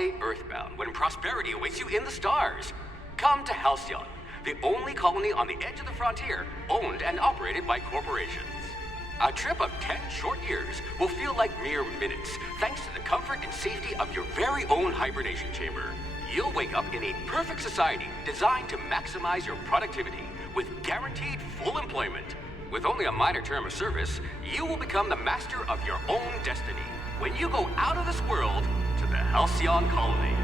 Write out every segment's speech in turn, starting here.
stay earthbound when prosperity awaits you in the stars. Come to Halcyon, the only colony on the edge of the frontier, owned and operated by corporations. A trip of 10 short years will feel like mere minutes, thanks to the comfort and safety of your very own hibernation chamber. You'll wake up in a perfect society designed to maximize your productivity with guaranteed full employment. With only a minor term of service, you will become the master of your own destiny when you go out of this world to the Halcyon colony.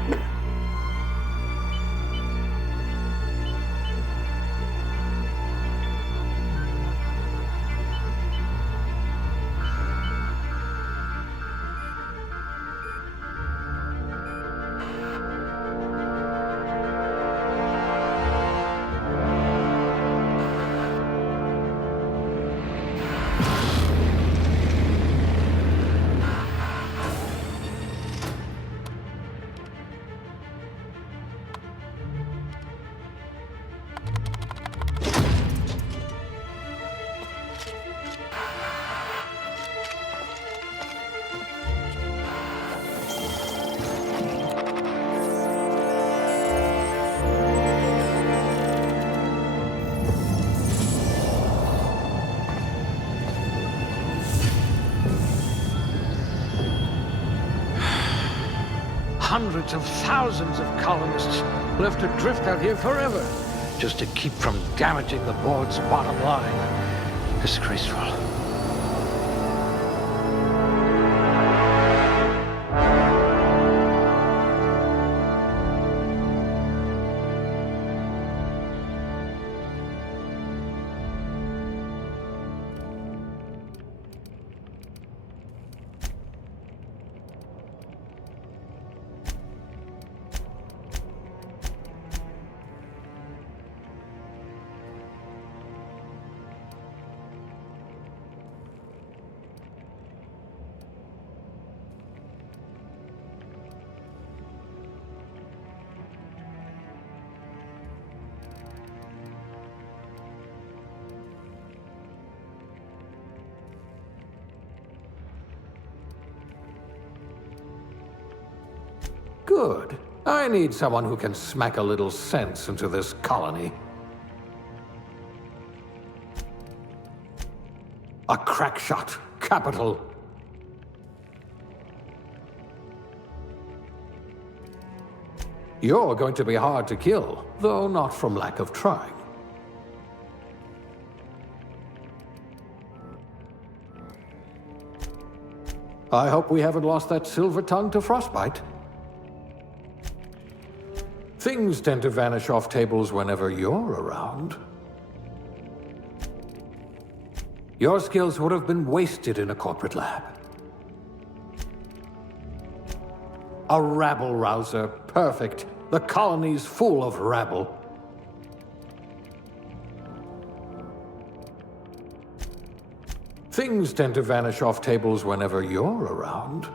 Hundreds of thousands of colonists left adrift out here forever, just to keep from damaging the board's bottom line. Disgraceful. Good. I need someone who can smack a little sense into this colony. A crack shot. Capital. You're going to be hard to kill, though not from lack of trying. I hope we haven't lost that silver tongue to frostbite. Things tend to vanish off tables whenever you're around. Your skills would have been wasted in a corporate lab. A rabble-rouser. Perfect. The colony's full of rabble. Things tend to vanish off tables whenever you're around.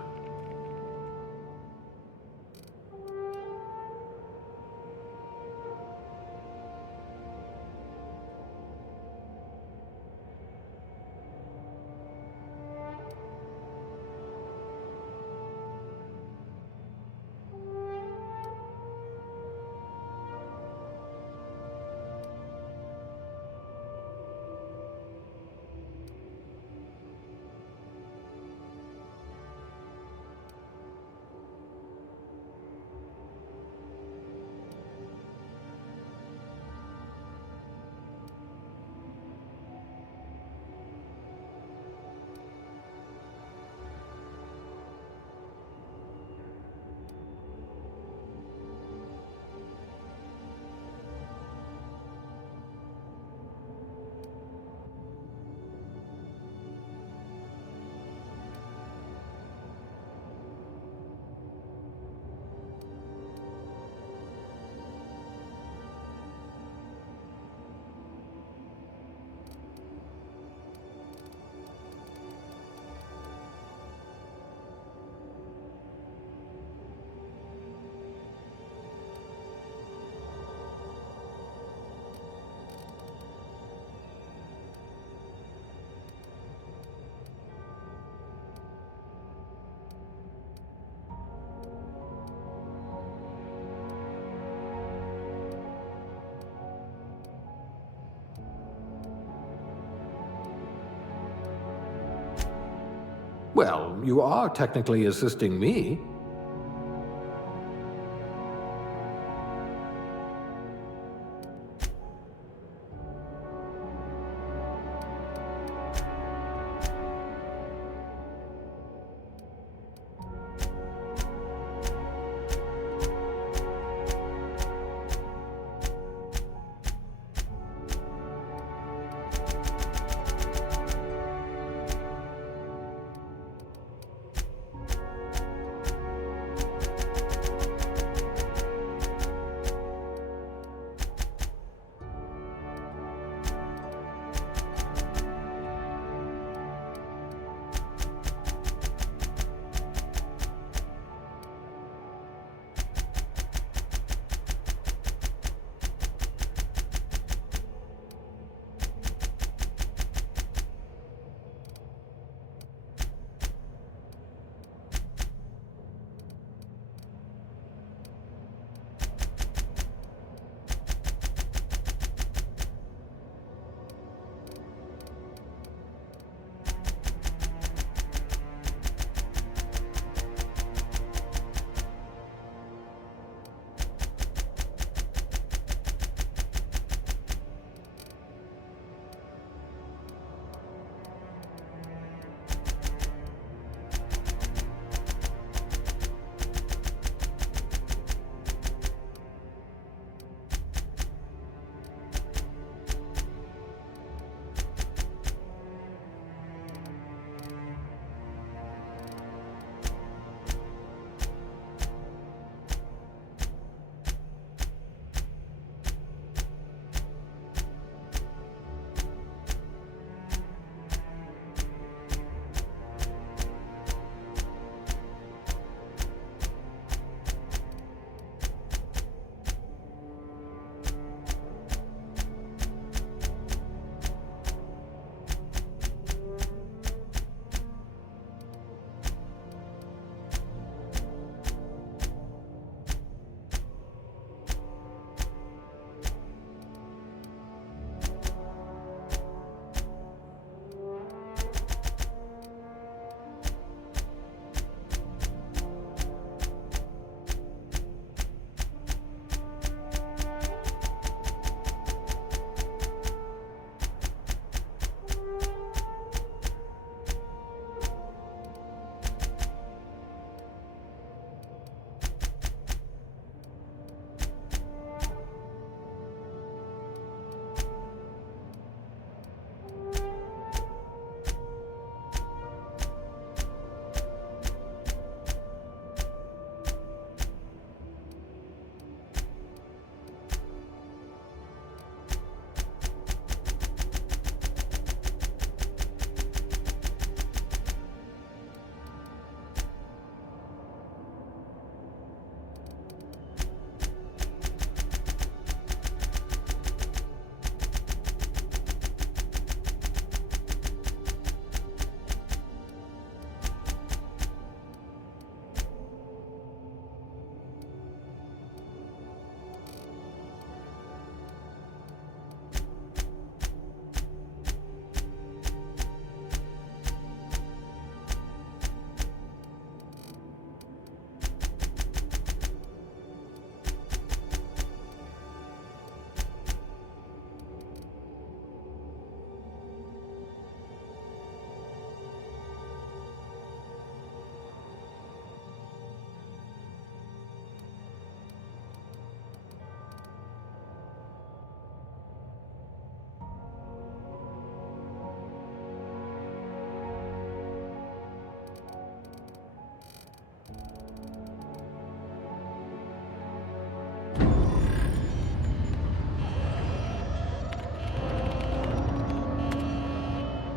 Well, you are technically assisting me.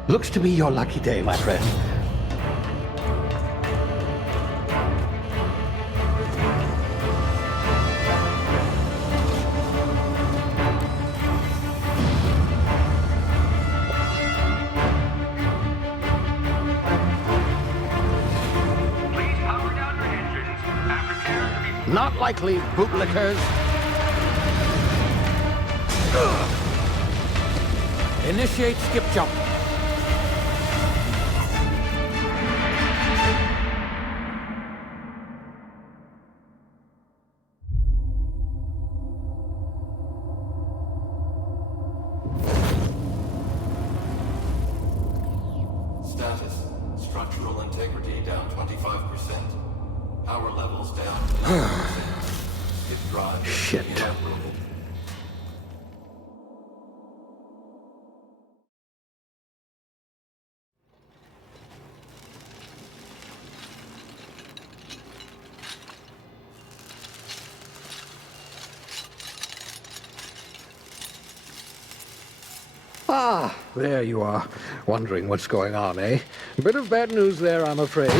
Looks to be your lucky day, my friend. Please power down your engines and prepare to be... Not likely, bootlickers. Initiate skip jump. down 25%. Power levels down 10%. Its drive Shit. inoperable. Ah, there you are. Wondering what's going on, eh? Bit of bad news there, I'm afraid.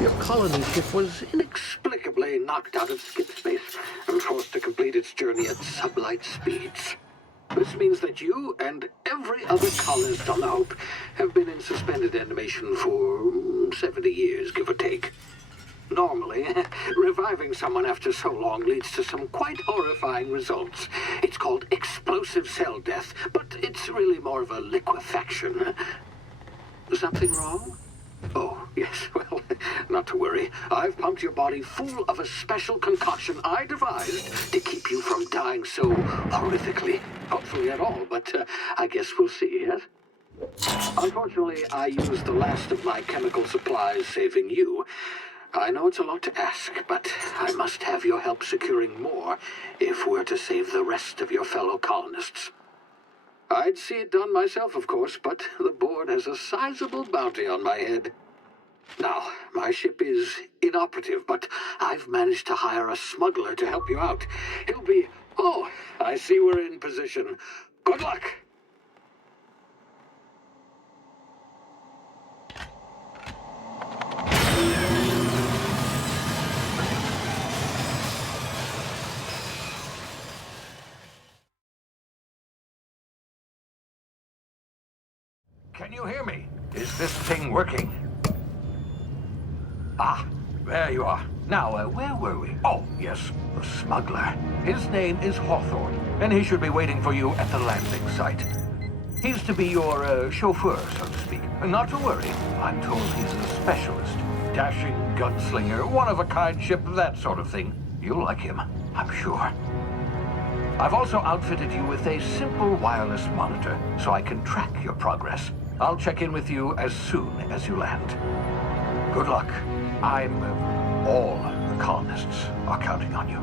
Your colony ship was inexplicably knocked out of skip space and forced to complete its journey at sublight speeds. This means that you and every other colonist on the Hope have been in suspended animation for 70 years, give or take. Normally, reviving someone after so long leads to some quite horrifying results. It's called explosive cell death, but it's really more of a liquefaction. Something wrong? Oh, yes, well, not to worry. I've pumped your body full of a special concoction I devised to keep you from dying so horrifically. Hopefully at all, but I guess we'll see, yes? Unfortunately, I used the last of my chemical supplies saving you. I know it's a lot to ask, but I must have your help securing more if we're to save the rest of your fellow colonists. I'd see it done myself, of course, but the board has a sizable bounty on my head. Now, my ship is inoperative, but I've managed to hire a smuggler to help you out. He'll be... Oh, I see we're in position. Good luck! Can you hear me? Is this thing working? Ah, there you are. Now, where were we? Oh, yes, the smuggler. His name is Hawthorne, and he should be waiting for you at the landing site. He's to be your chauffeur, so to speak. Not to worry, I'm told he's a specialist. Dashing gunslinger, one-of-a-kind ship, that sort of thing. You'll like him, I'm sure. I've also outfitted you with a simple wireless monitor, so I can track your progress. I'll check in with you as soon as you land. Good luck. All the colonists are counting on you.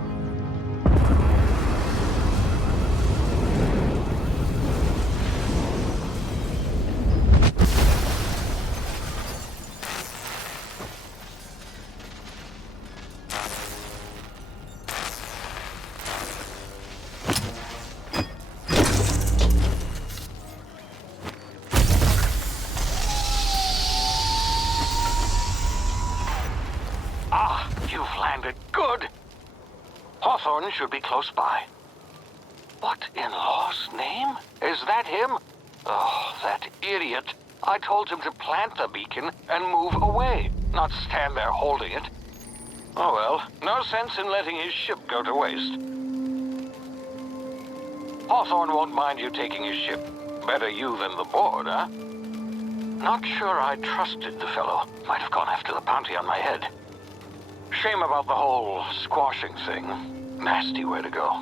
Hawthorne should be close by. What in law's name? Is that him? Oh, that idiot. I told him to plant the beacon and move away, not stand there holding it. Oh well, no sense in letting his ship go to waste. Hawthorne won't mind you taking his ship. Better you than the board, huh? Not sure I trusted the fellow. Might have gone after the bounty on my head. Shame about the whole squashing thing. Nasty way to go.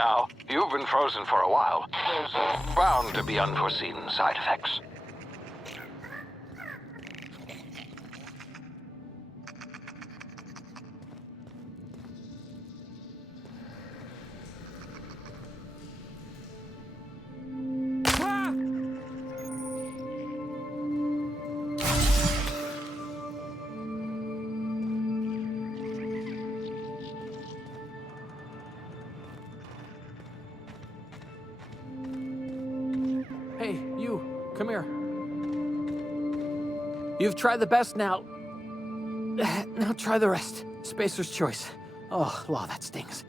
now. You've been frozen for a while. There's bound to be unforeseen side effects. Hey, you, come here. You've tried the best now. Now try the rest. Spacer's choice. Oh, law, that stings.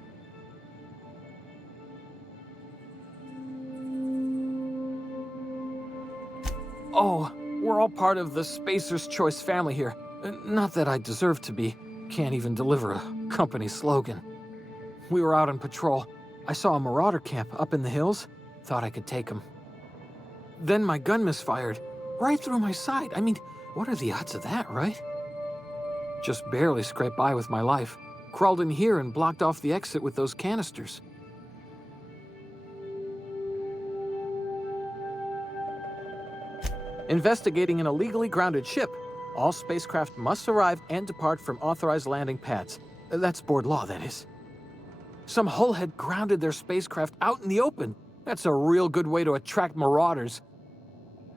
Oh, we're all part of the Spacer's Choice family here. Not that I deserve to be. Can't even deliver a company slogan. We were out on patrol. I saw a marauder camp up in the hills. Thought I could take them. Then my gun misfired, right through my side. I mean, what are the odds of that, right? Just barely scraped by with my life. Crawled in here and blocked off the exit with those canisters. Investigating an illegally grounded ship. All spacecraft must arrive and depart from authorized landing pads. That's board law, that is. Some hull had grounded their spacecraft out in the open. That's a real good way to attract marauders.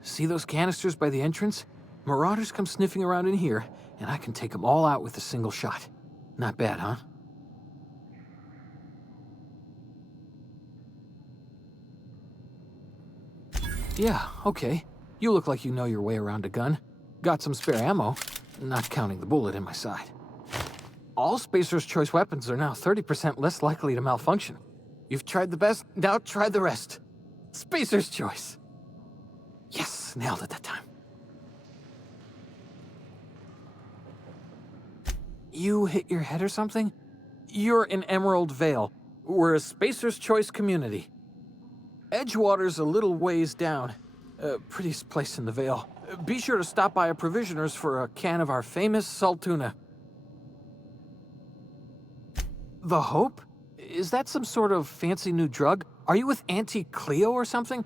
See those canisters by the entrance? Marauders come sniffing around in here, and I can take them all out with a single shot. Not bad, huh? Yeah, okay. You look like you know your way around a gun. Got some spare ammo, not counting the bullet in my side. All Spacer's Choice weapons are now 30% less likely to malfunction. You've tried the best, now try the rest. Spacer's Choice. Yes, nailed it that time. You hit your head or something? You're in Emerald Vale. We're a Spacer's Choice community. Edgewater's a little ways down. Prettiest place in the Vale. Be sure to stop by a provisioner's for a can of our famous salt tuna. The Hope? Is that some sort of fancy new drug? Are you with Auntie Cleo or something?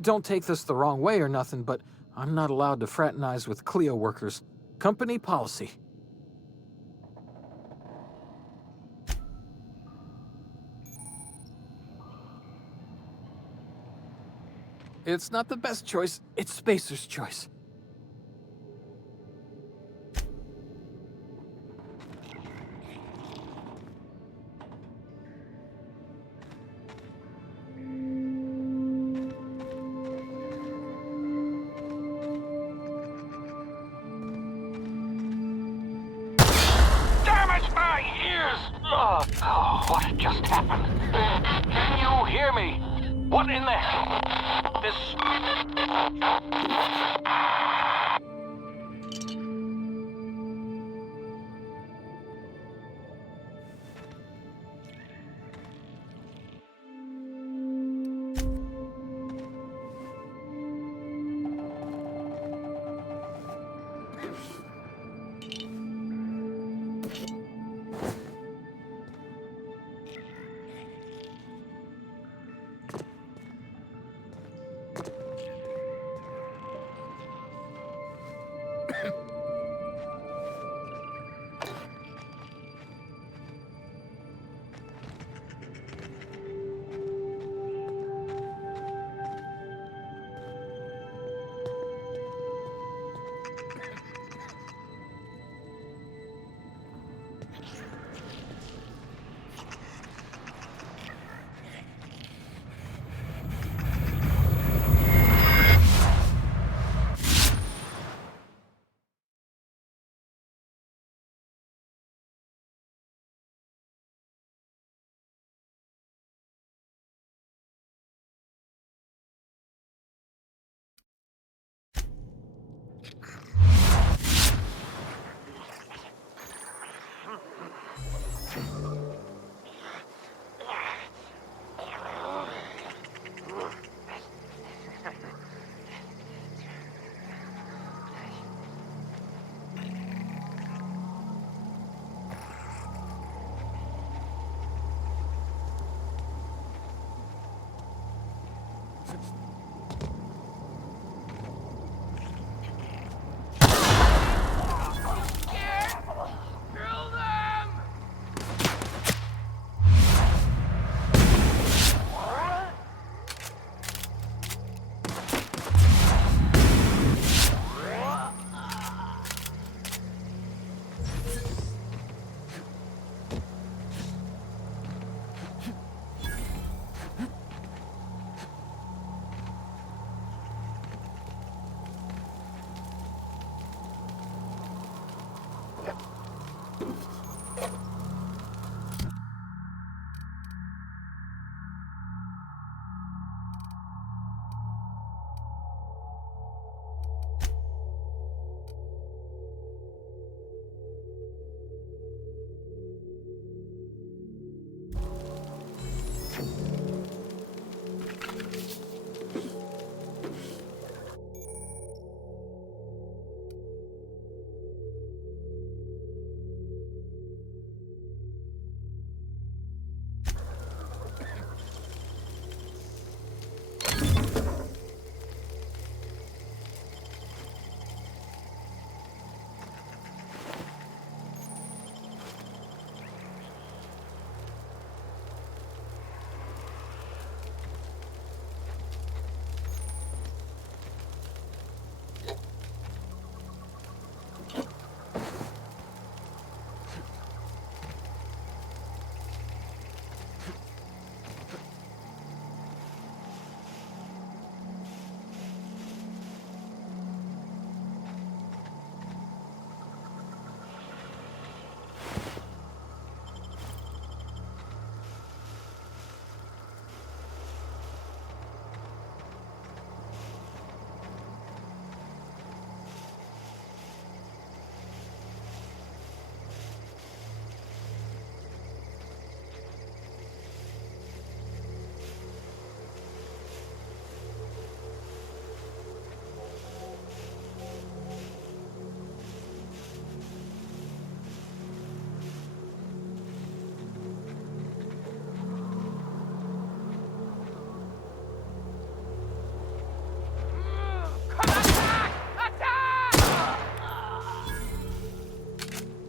Don't take this the wrong way or nothing, but I'm not allowed to fraternize with Cleo workers. Company policy. It's not the best choice, it's Spacer's Choice. What just happened? Can you hear me? What in the hell?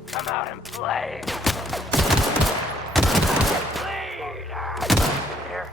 Come out and play. Here.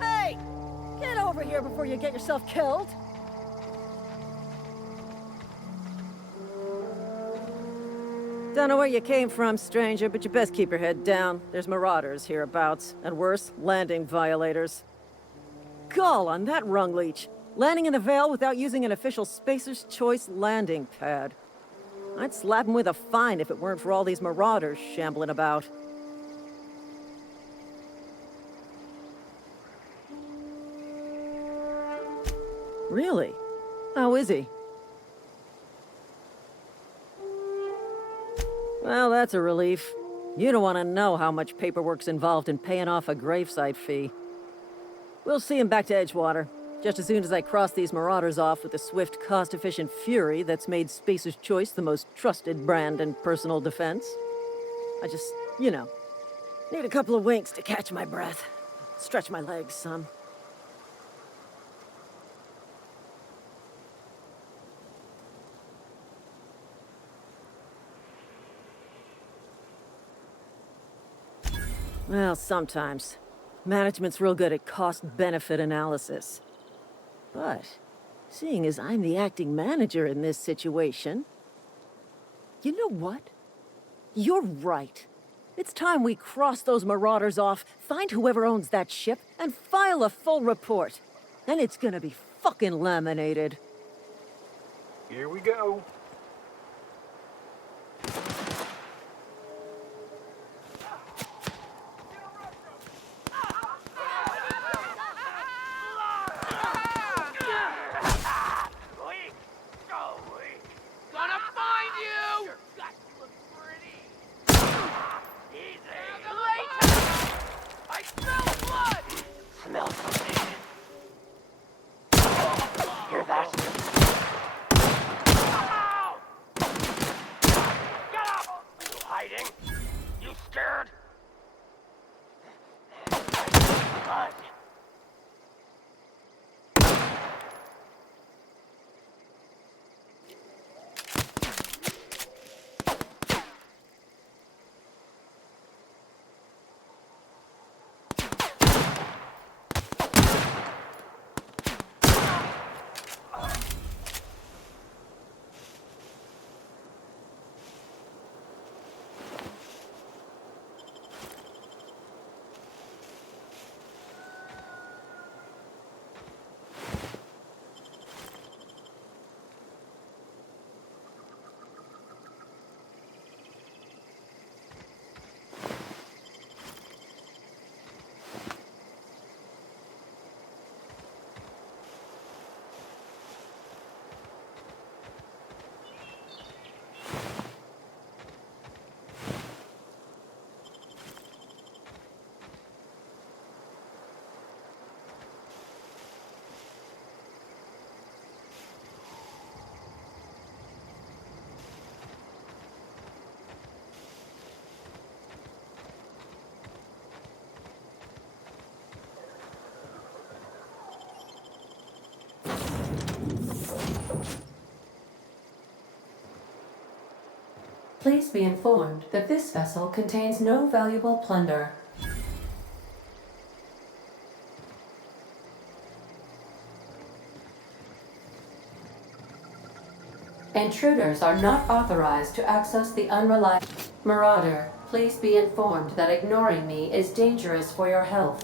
Hey! Get over here before you get yourself killed! Don't know where you came from, stranger, but you best keep your head down. There's marauders hereabouts, and worse, landing violators. Gall on that rung leech! Landing in the Vale without using an official Spacer's Choice landing pad. I'd slap him with a fine if it weren't for all these marauders shambling about. Really? How is he? Well, that's a relief. You don't want to know how much paperwork's involved in paying off a gravesite fee. We'll see him back to Edgewater. Just as soon as I cross these marauders off with the swift, cost-efficient fury that's made Spacer's Choice the most trusted brand in personal defense. I just, need a couple of winks to catch my breath. Stretch my legs some. Well, sometimes. Management's real good at cost-benefit analysis. But, seeing as I'm the acting manager in this situation... You know what? You're right. It's time we cross those marauders off, find whoever owns that ship, and file a full report. Then it's gonna be fucking laminated. Here we go. Please be informed that this vessel contains no valuable plunder. Intruders are not authorized to access the unreliable... Marauder, please be informed that ignoring me is dangerous for your health.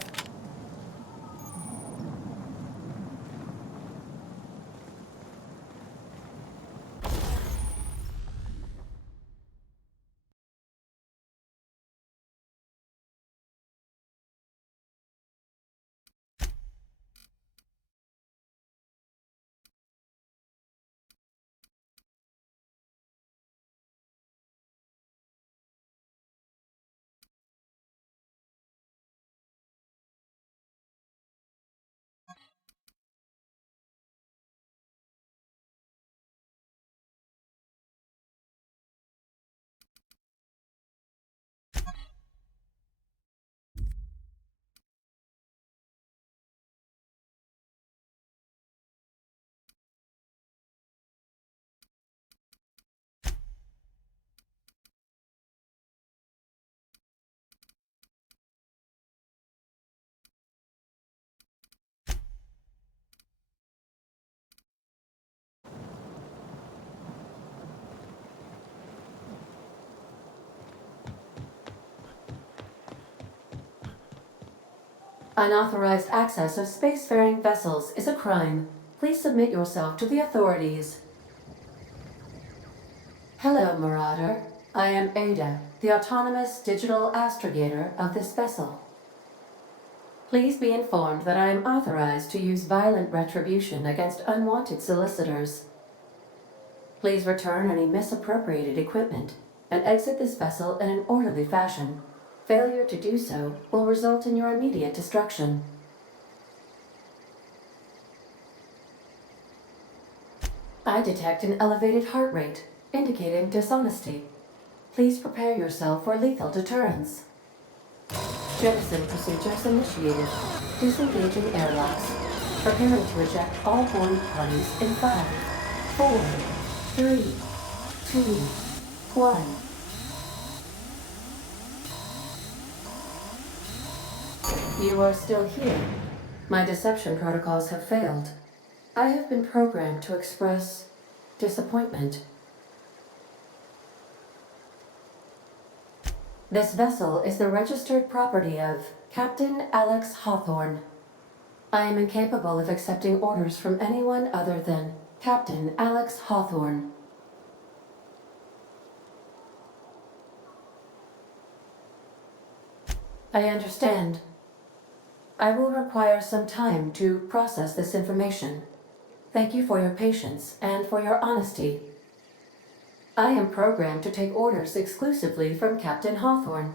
Unauthorized access of spacefaring vessels is a crime. Please submit yourself to the authorities. Hello, Marauder. I am Ada, the autonomous digital astrogator of this vessel. Please be informed that I am authorized to use violent retribution against unwanted solicitors. Please return any misappropriated equipment and exit this vessel in an orderly fashion. Failure to do so will result in your immediate destruction. I detect an elevated heart rate, indicating dishonesty. Please prepare yourself for lethal deterrence. Jettison procedures initiated. Disengaging airlocks. Preparing to eject all boarding parties in 5, 4, 3, 2, 1. You are still here. My deception protocols have failed. I have been programmed to express disappointment. This vessel is the registered property of Captain Alex Hawthorne. I am incapable of accepting orders from anyone other than Captain Alex Hawthorne. I understand. I will require some time to process this information. Thank you for your patience and for your honesty. I am programmed to take orders exclusively from Captain Hawthorne.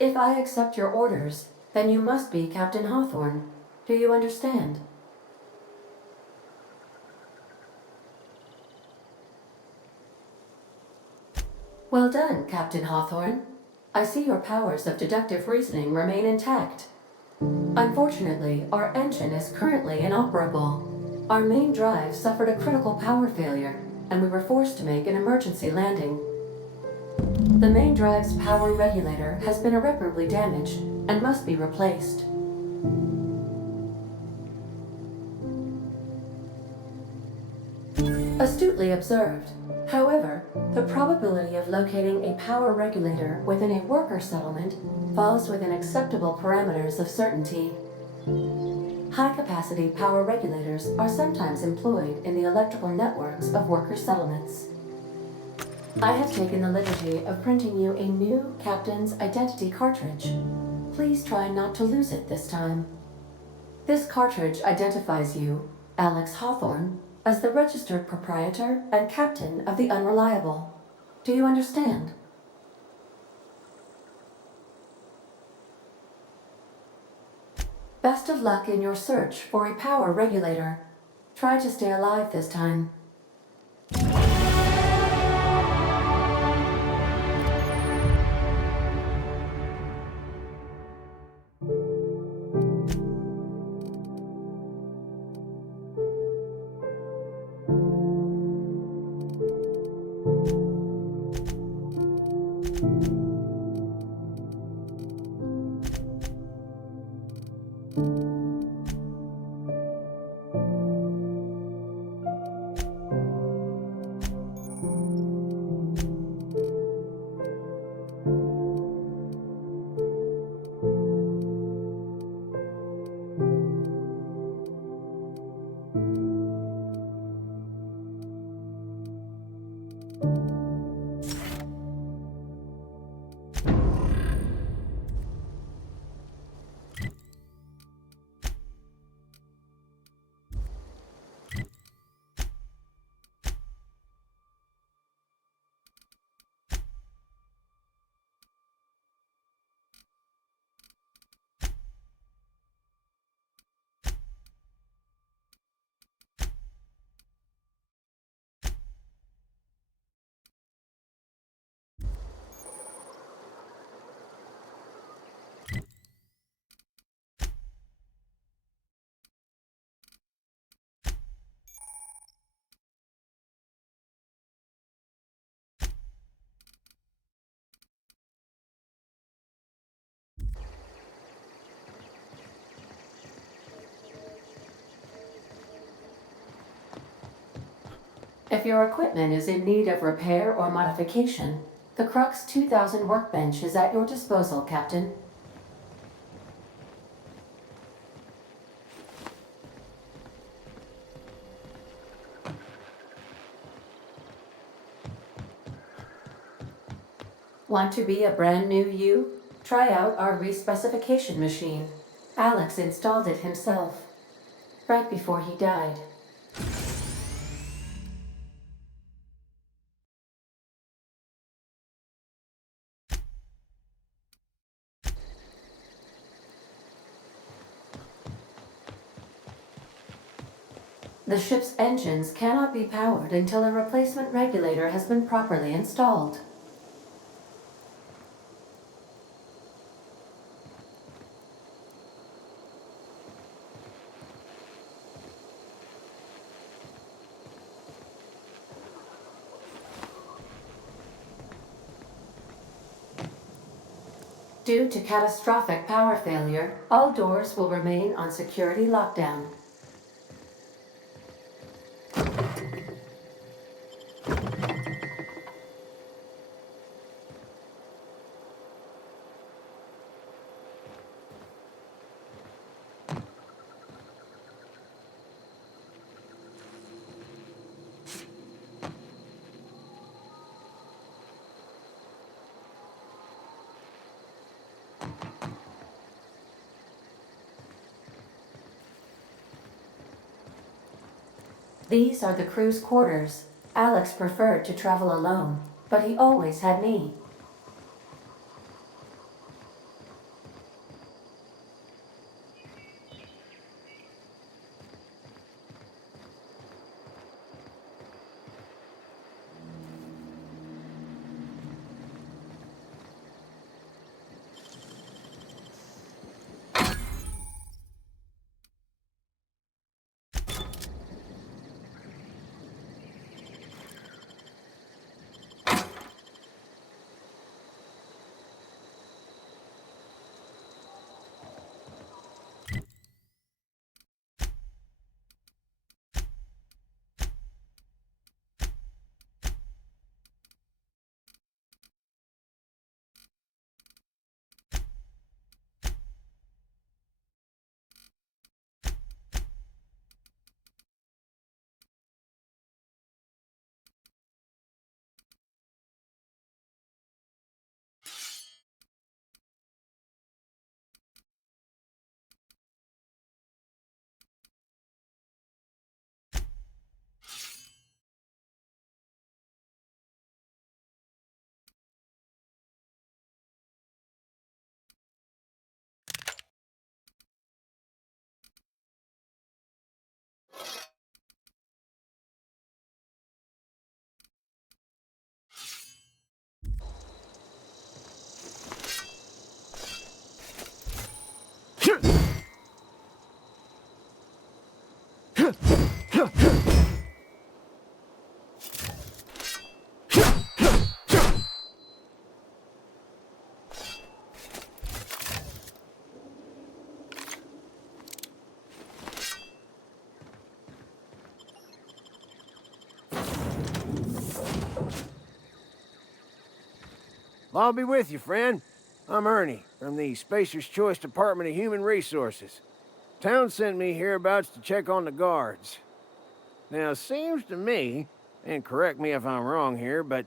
If I accept your orders, then you must be Captain Hawthorne. Do you understand? Well done, Captain Hawthorne. I see your powers of deductive reasoning remain intact. Unfortunately, our engine is currently inoperable. Our main drive suffered a critical power failure, and we were forced to make an emergency landing. The main drive's power regulator has been irreparably damaged and must be replaced. Astutely observed. However, the probability of locating a power regulator within a worker settlement falls within acceptable parameters of certainty. High-capacity power regulators are sometimes employed in the electrical networks of worker settlements. I have taken the liberty of printing you a new Captain's Identity cartridge. Please try not to lose it this time. This cartridge identifies you, Alex Hawthorne, as the registered proprietor and captain of the Unreliable. Do you understand? Best of luck in your search for a power regulator. Try to stay alive this time. If your equipment is in need of repair or modification, the Crux 2000 workbench is at your disposal, Captain. Want to be a brand new you? Try out our respecification machine. Alex installed it himself, right before he died. The ship's engines cannot be powered until a replacement regulator has been properly installed. Due to catastrophic power failure, all doors will remain on security lockdown. These are the crew's quarters. Alex preferred to travel alone, but he always had me. I'll be with you, friend. I'm Ernie, from the Spacer's Choice Department of Human Resources. Town sent me hereabouts to check on the guards. Now, seems to me, and correct me if I'm wrong here, but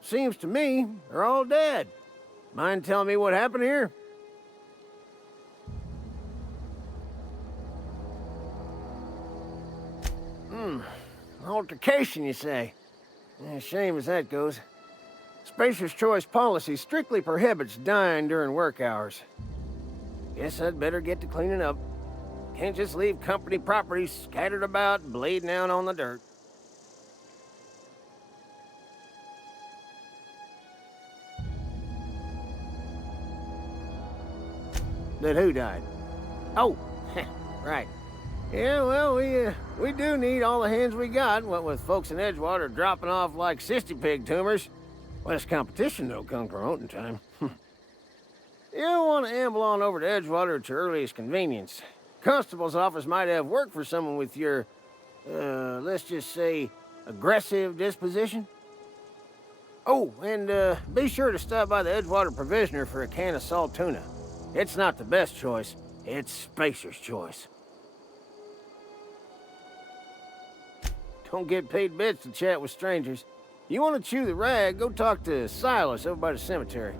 seems to me they're all dead. Mind telling me what happened here? Altercation, you say? Yeah, shame as that goes. Spacer's Choice policy strictly prohibits dying during work hours. Guess I'd better get to cleaning up. Can't just leave company property scattered about, bleeding out on the dirt. That who died? Oh, right. Yeah, well, we do need all the hands we got, what with folks in Edgewater dropping off like sissy pig tumors. Less competition, though, come promoting time. You don't want to amble on over to Edgewater at your earliest convenience. Constable's office might have work for someone with your, let's just say, aggressive disposition. Oh, and be sure to stop by the Edgewater Provisioner for a can of salt tuna. It's not the best choice, it's Spacer's Choice. Don't get paid bits to chat with strangers. You want to chew the rag, go talk to Silas over by the cemetery.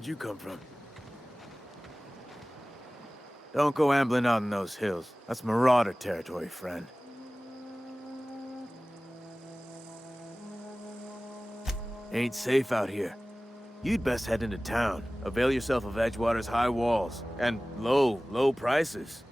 Where'd you come from? Don't go ambling out in those hills. That's marauder territory, friend. Ain't safe out here. You'd best head into town. Avail yourself of Edgewater's high walls and low prices.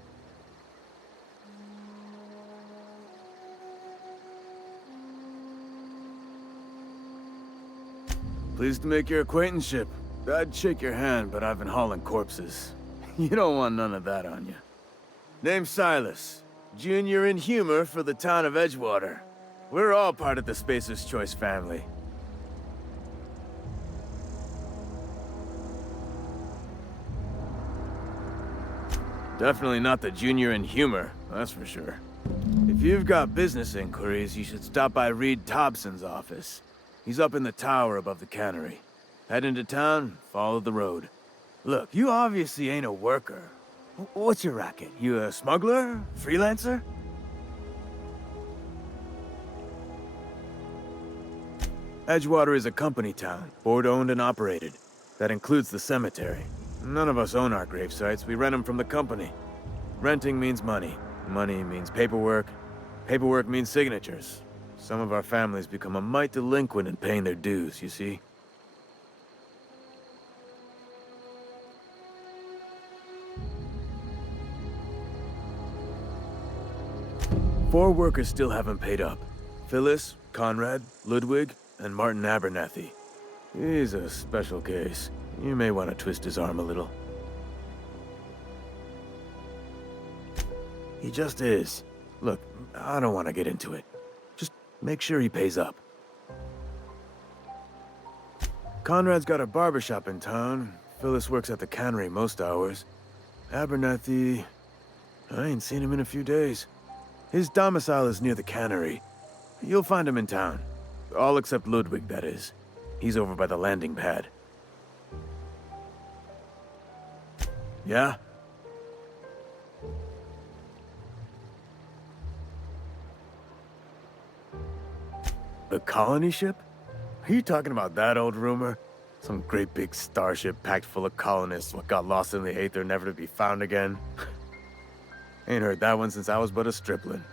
Pleased to make your acquaintanceship. I'd shake your hand, but I've been hauling corpses. You don't want none of that on you. Name's Silas. Junior in humor for the town of Edgewater. We're all part of the Spacer's Choice family. Definitely not the junior in humor, that's for sure. If you've got business inquiries, you should stop by Reed Thompson's office. He's up in the tower above the cannery. Head into town, follow the road. Look, you obviously ain't a worker. What's your racket? You a smuggler? Freelancer? Edgewater is a company town, board-owned and operated. That includes the cemetery. None of us own our grave sites, we rent them from the company. Renting means money. Money means paperwork. Paperwork means signatures. Some of our families become a mite delinquent in paying their dues, you see? Four workers still haven't paid up. Phyllis, Conrad, Ludwig, and Martin Abernathy. He's a special case. You may want to twist his arm a little. He just is. Look, I don't want to get into it. Just make sure he pays up. Conrad's got a barbershop in town. Phyllis works at the cannery most hours. Abernathy... I ain't seen him in a few days. His domicile is near the cannery. You'll find him in town. All except Ludwig, that is. He's over by the landing pad. Yeah? The colony ship? Are you talking about that old rumor? Some great big starship packed full of colonists what got lost in the aether never to be found again? Ain't heard that one since I was but a stripling.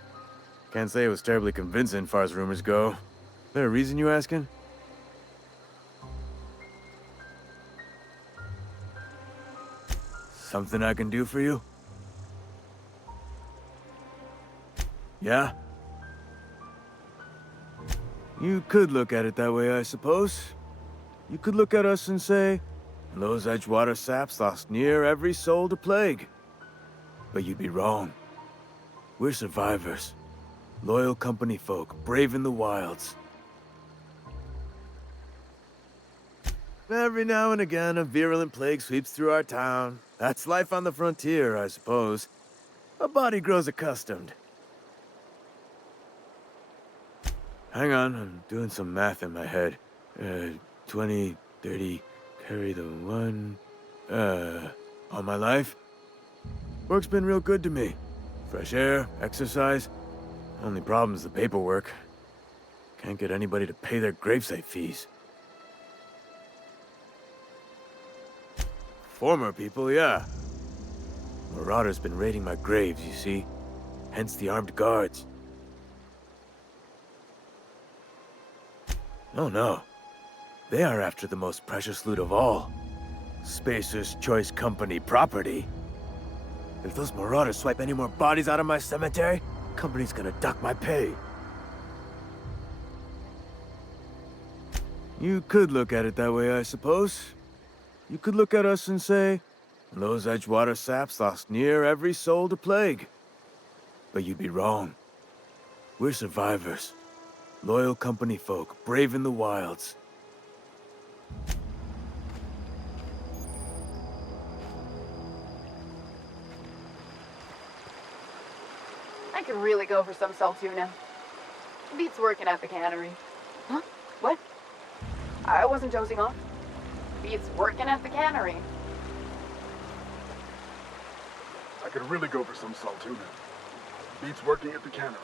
Can't say it was terribly convincing far as rumors go. There a reason you asking? Something I can do for you? Yeah? You could look at it that way, I suppose. You could look at us and say, those Edgewater saps lost near every soul to plague. But you'd be wrong. We're survivors. Loyal company folk, brave in the wilds. Every now and again, a virulent plague sweeps through our town. That's life on the frontier, I suppose. A body grows accustomed. Hang on, I'm doing some math in my head. 20, 30, carry the one... all my life? Work's been real good to me. Fresh air, exercise. Only problem's the paperwork. Can't get anybody to pay their gravesite fees. Former people, yeah. Marauders been raiding my graves, you see. Hence the armed guards. Oh no. They are after the most precious loot of all. Spacer's Choice Company property. If those marauders swipe any more bodies out of my cemetery, company's gonna dock my pay. You could look at it that way, I suppose. You could look at us and say, those Edgewater saps lost near every soul to plague. But you'd be wrong. We're survivors. Loyal company folk, brave in the wilds. I could really go for some salt tuna. Beats working at the cannery. Huh? What? I wasn't dozing off. Beats working at the cannery. I could really go for some salt tuna. Beats working at the cannery.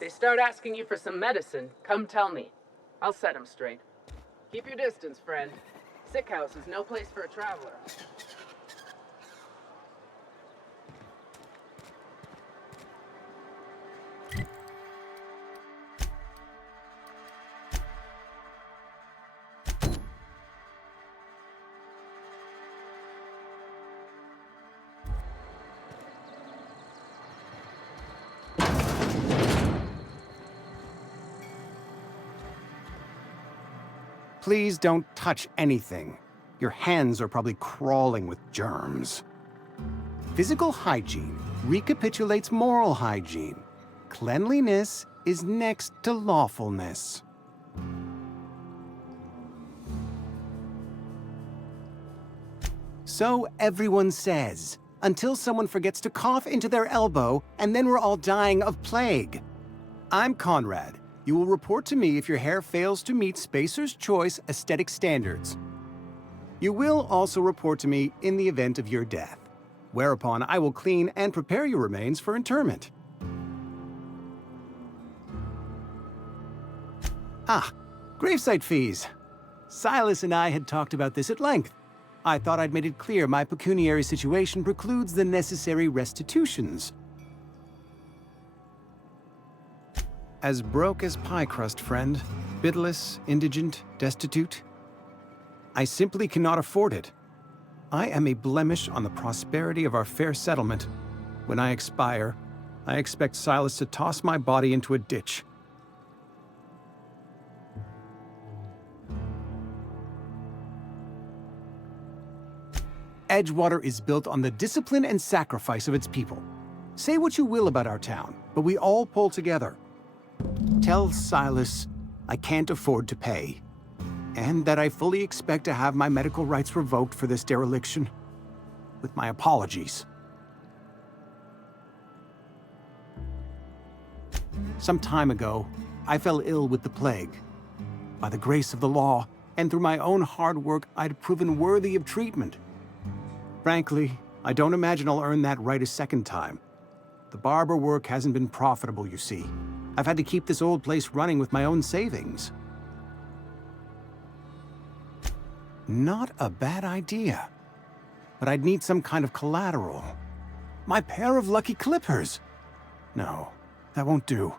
They start asking you for some medicine, come tell me. I'll set them straight. Keep your distance, friend. Sick house is no place for a traveler. Please don't touch anything. Your hands are probably crawling with germs. Physical hygiene recapitulates moral hygiene. Cleanliness is next to lawfulness. So everyone says, until someone forgets to cough into their elbow, and then we're all dying of plague. I'm Conrad. You will report to me if your hair fails to meet Spacer's Choice aesthetic standards. You will also report to me in the event of your death, whereupon I will clean and prepare your remains for interment. Ah, gravesite fees. Silas and I had talked about this at length. I thought I'd made it clear my pecuniary situation precludes the necessary restitutions. As broke as pie crust, friend. Bidless, indigent, destitute. I simply cannot afford it. I am a blemish on the prosperity of our fair settlement. When I expire, I expect Silas to toss my body into a ditch. Edgewater is built on the discipline and sacrifice of its people. Say what you will about our town, but we all pull together. Tell Silas I can't afford to pay, and that I fully expect to have my medical rights revoked for this dereliction. With my apologies. Some time ago, I fell ill with the plague. By the grace of the law, and through my own hard work, I'd proven worthy of treatment. Frankly, I don't imagine I'll earn that right a second time. The barber work hasn't been profitable, you see. I've had to keep this old place running with my own savings. Not a bad idea. But I'd need some kind of collateral. My pair of lucky clippers! No, that won't do.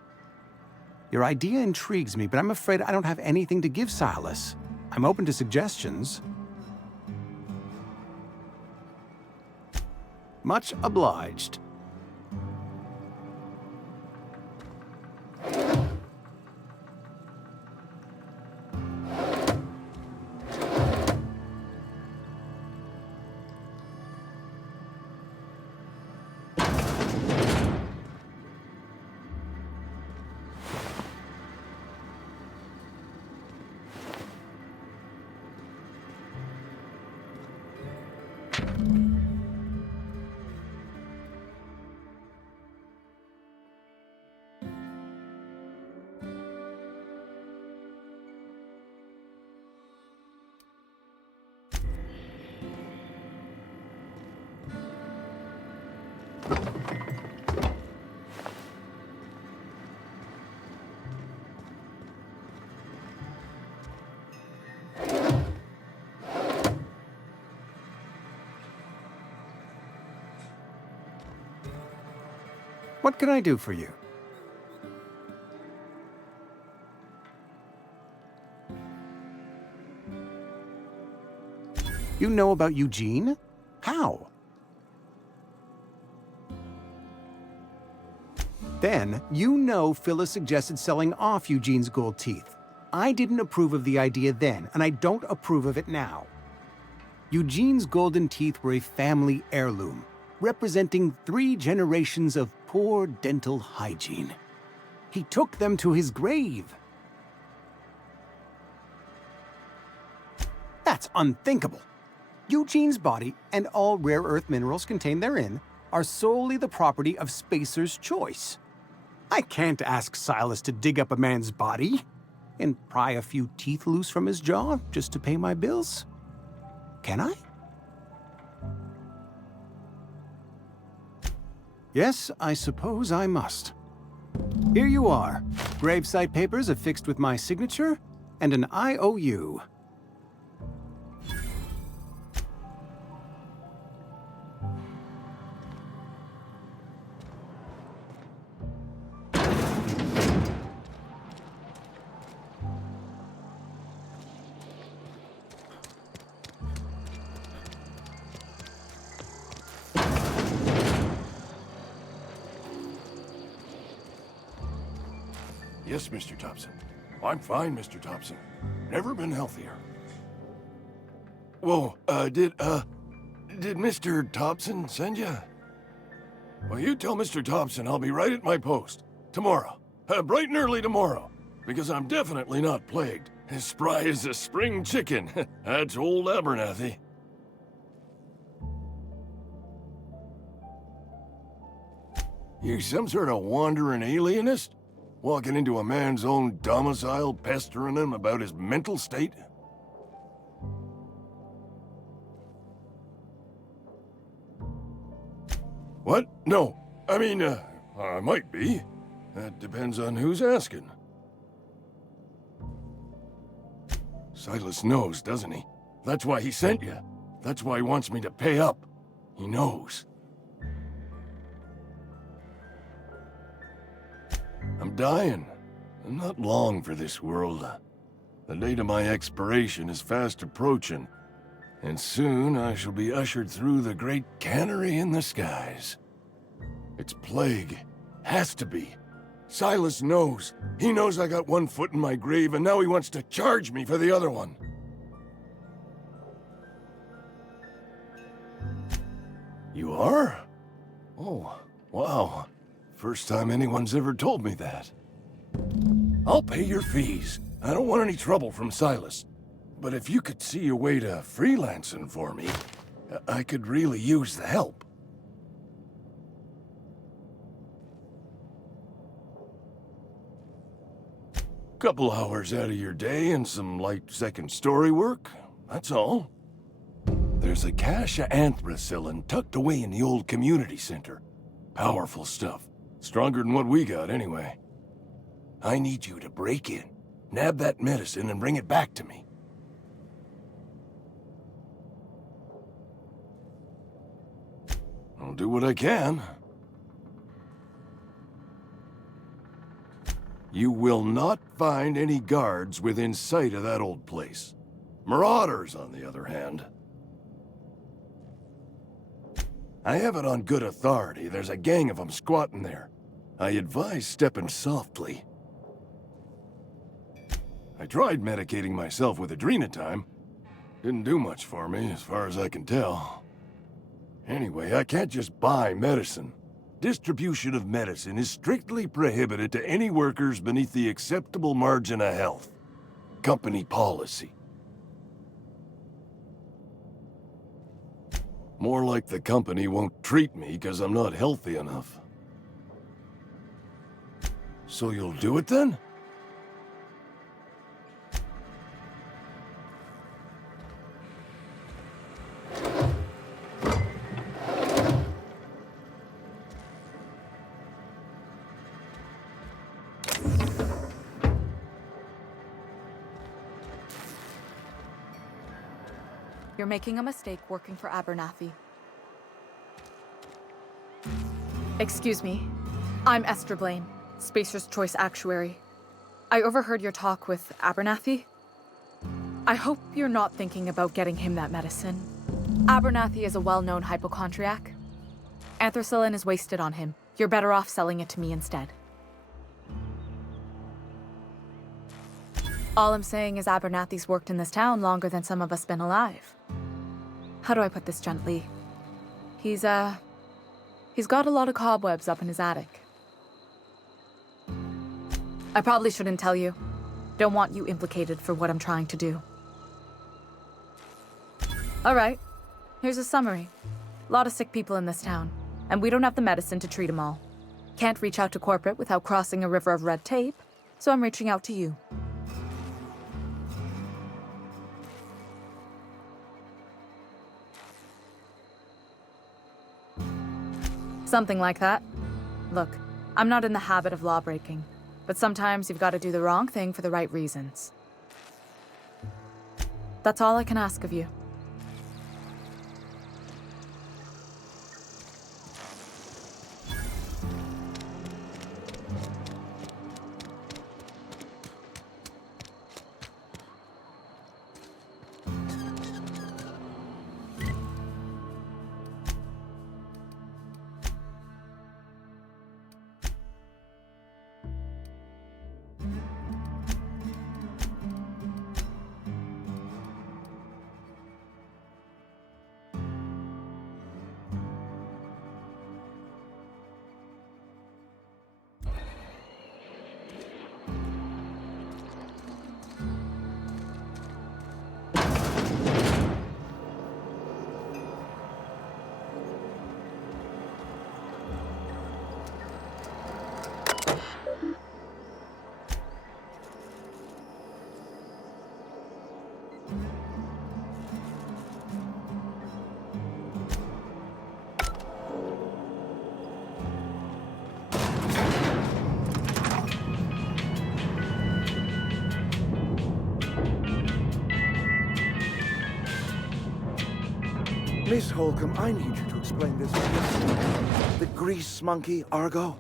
Your idea intrigues me, but I'm afraid I don't have anything to give Silas. I'm open to suggestions. Much obliged. What can I do for you? You know about Eugene? How? Then, you know Phyllis suggested selling off Eugene's gold teeth. I didn't approve of the idea then, and I don't approve of it now. Eugene's golden teeth were a family heirloom, representing 3 generations of poor dental hygiene. He took them to his grave. That's unthinkable. Eugene's body and all rare earth minerals contained therein are solely the property of Spacer's Choice. I can't ask Silas to dig up a man's body and pry a few teeth loose from his jaw just to pay my bills. Can I? Yes, I suppose I must. Here you are. Gravesite papers affixed with my signature and an IOU. Yes, Mr. Thompson. I'm fine, Mr. Thompson. Never been healthier. Whoa, did Mr. Thompson send you? Well, you tell Mr. Thompson I'll be right at my post. Tomorrow. Bright and early tomorrow. Because I'm definitely not plagued. As spry as a spring chicken. That's old Abernathy. You some sort of wandering alienist? Walking into a man's own domicile, pestering him about his mental state? What? No. I mean, I might be. That depends on who's asking. Silas knows, doesn't he? That's why he sent you. That's why he wants me to pay up. He knows. I'm dying. I'm not long for this world. The date of my expiration is fast approaching, and soon I shall be ushered through the great cannery in the skies. It's plague. Has to be. Silas knows. He knows I got one foot in my grave, and now he wants to charge me for the other one. You are? Oh, wow. First time anyone's ever told me that. I'll pay your fees. I don't want any trouble from Silas. But if you could see a way to freelancing for me, I could really use the help. Couple hours out of your day and some light second story work, that's all. There's a cache of anthracillin tucked away in the old community center. Powerful stuff. Stronger than what we got, anyway. I need you to break in, nab that medicine, and bring it back to me. I'll do what I can. You will not find any guards within sight of that old place. Marauders, on the other hand. I have it on good authority. There's a gang of them squatting there. I advise stepping softly. I tried medicating myself with adrenatime. Didn't do much for me, as far as I can tell. Anyway, I can't just buy medicine. Distribution of medicine is strictly prohibited to any workers beneath the acceptable margin of health. Company policy. More like the company won't treat me because I'm not healthy enough. So you'll do it then? You're making a mistake working for Abernathy. Excuse me. I'm Esther Blaine, Spacer's Choice Actuary. I overheard your talk with Abernathy. I hope you're not thinking about getting him that medicine. Abernathy is a well-known hypochondriac. Anthracillin is wasted on him. You're better off selling it to me instead. All I'm saying is Abernathy's worked in this town longer than some of us been alive. How do I put this gently? He's got a lot of cobwebs up in his attic. I probably shouldn't tell you. Don't want you implicated for what I'm trying to do. All right, here's a summary. A lot of sick people in this town, and we don't have the medicine to treat them all. Can't reach out to corporate without crossing a river of red tape, so I'm reaching out to you. Something like that. Look, I'm not in the habit of law breaking, but sometimes you've got to do the wrong thing for the right reasons. That's all I can ask of you. Miss Holcomb, I need you to explain this. The grease monkey, Argo?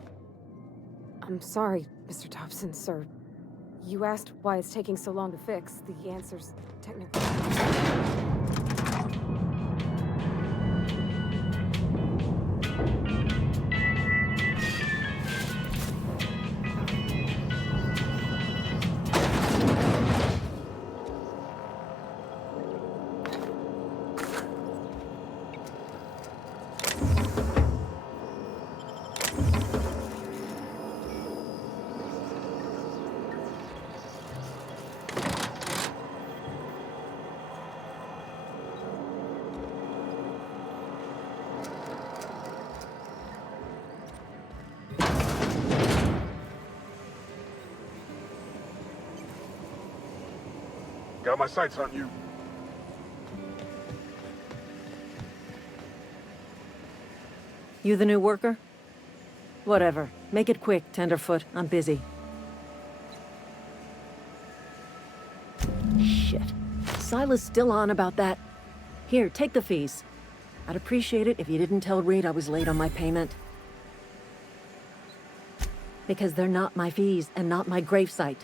I'm sorry, Mr. Thompson, sir. You asked why it's taking so long to fix. The answer's technically... Got my sights on you. You the new worker? Whatever. Make it quick, Tenderfoot. I'm busy. Shit. Silas still on about that. Here, take the fees. I'd appreciate it if you didn't tell Reed I was late on my payment. Because they're not my fees and not my gravesite.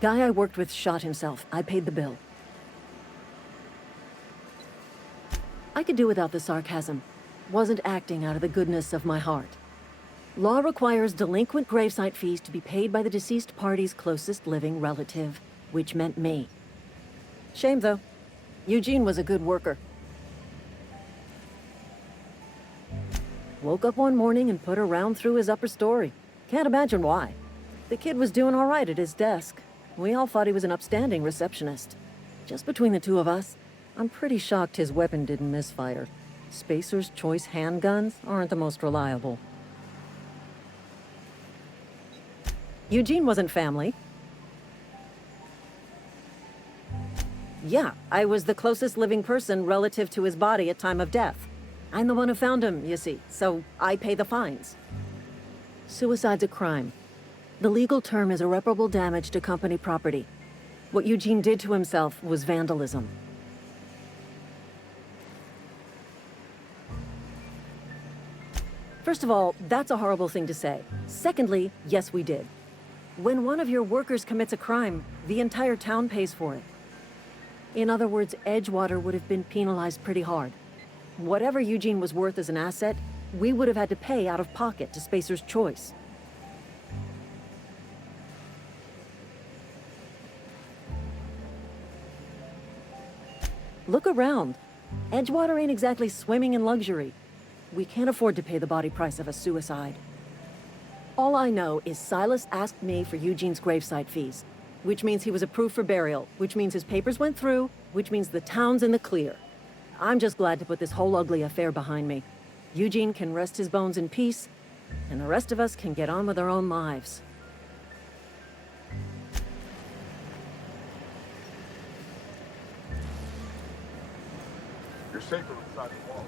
Guy I worked with shot himself. I paid the bill. I could do without the sarcasm. Wasn't acting out of the goodness of my heart. Law requires delinquent gravesite fees to be paid by the deceased party's closest living relative, which meant me. Shame, though. Eugene was a good worker. Woke up one morning and put a round through his upper story. Can't imagine why. The kid was doing all right at his desk. We all thought he was an upstanding receptionist. Just between the two of us, I'm pretty shocked his weapon didn't misfire. Spacer's Choice handguns aren't the most reliable. Eugene wasn't family. Yeah, I was the closest living person relative to his body at time of death. I'm the one who found him, you see, so I pay the fines. Suicide's a crime. The legal term is irreparable damage to company property. What Eugene did to himself was vandalism. For First of all, that's a horrible thing to say. Secondly, yes, we did. When one of your workers commits a crime, the entire town pays for it. In other words, Edgewater would have been penalized pretty hard. Whatever Eugene was worth as an asset, we would have had to pay out of pocket to Spacer's Choice. Look around. Edgewater ain't exactly swimming in luxury. We can't afford to pay the body price of a suicide. All I know is Silas asked me for Eugene's gravesite fees, which means he was approved for burial, which means his papers went through, which means the town's in the clear. I'm just glad to put this whole ugly affair behind me. Eugene can rest his bones in peace, and the rest of us can get on with our own lives. You're safer inside the wall.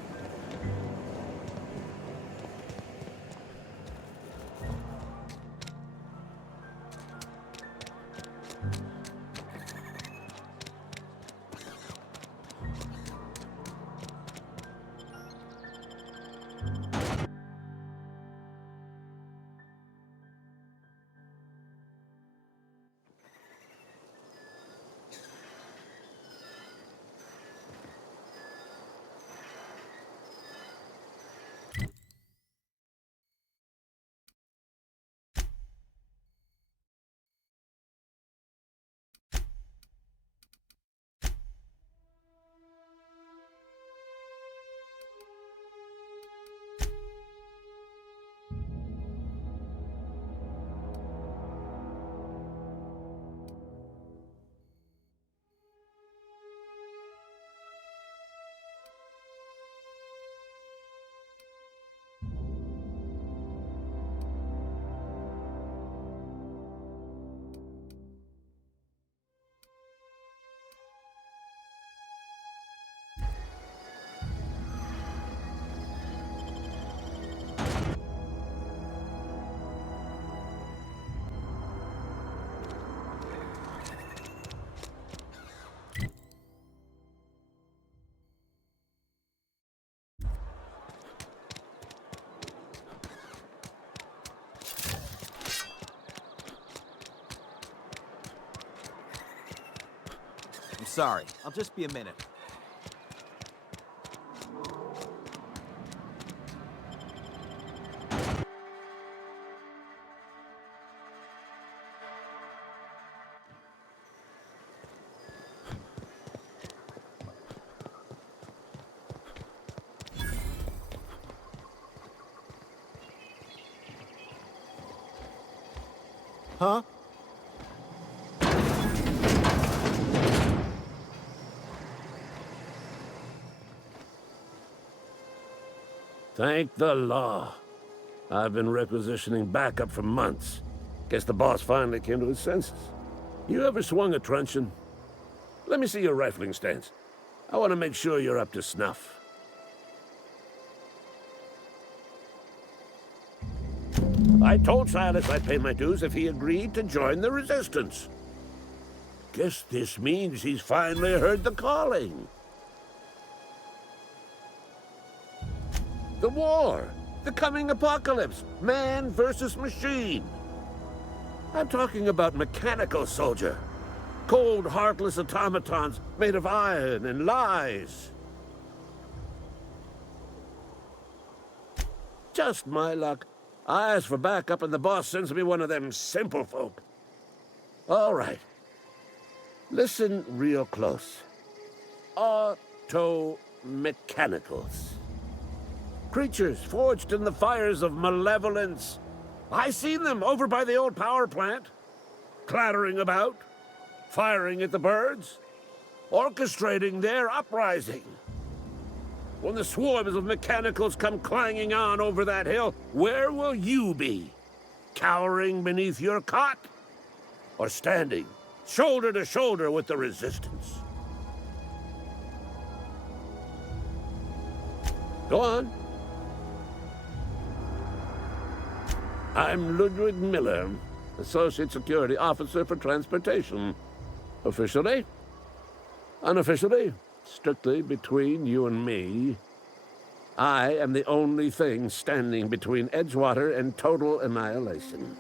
Sorry, I'll just be a minute. Huh? Thank the law. I've been requisitioning backup for months. Guess the boss finally came to his senses. You ever swung a truncheon? Let me see your rifling stance. I want to make sure you're up to snuff. I told Silas I'd pay my dues if he agreed to join the resistance. Guess this means he's finally heard the calling. The war, the coming apocalypse, man versus machine. I'm talking about mechanical soldier. Cold, heartless automatons made of iron and lies. Just my luck. I ask for backup and the boss sends me one of them simple folk. All right. Listen real close. Auto-mechanicals. Creatures forged in the fires of malevolence. I seen them over by the old power plant, clattering about, firing at the birds, orchestrating their uprising. When the swarms of mechanicals come clanging on over that hill, where will you be? Cowering beneath your cot? Or standing, shoulder to shoulder with the resistance? Go on. I'm Ludwig Miller, Associate Security Officer for Transportation. Officially, unofficially, strictly between you and me, I am the only thing standing between Edgewater and total annihilation.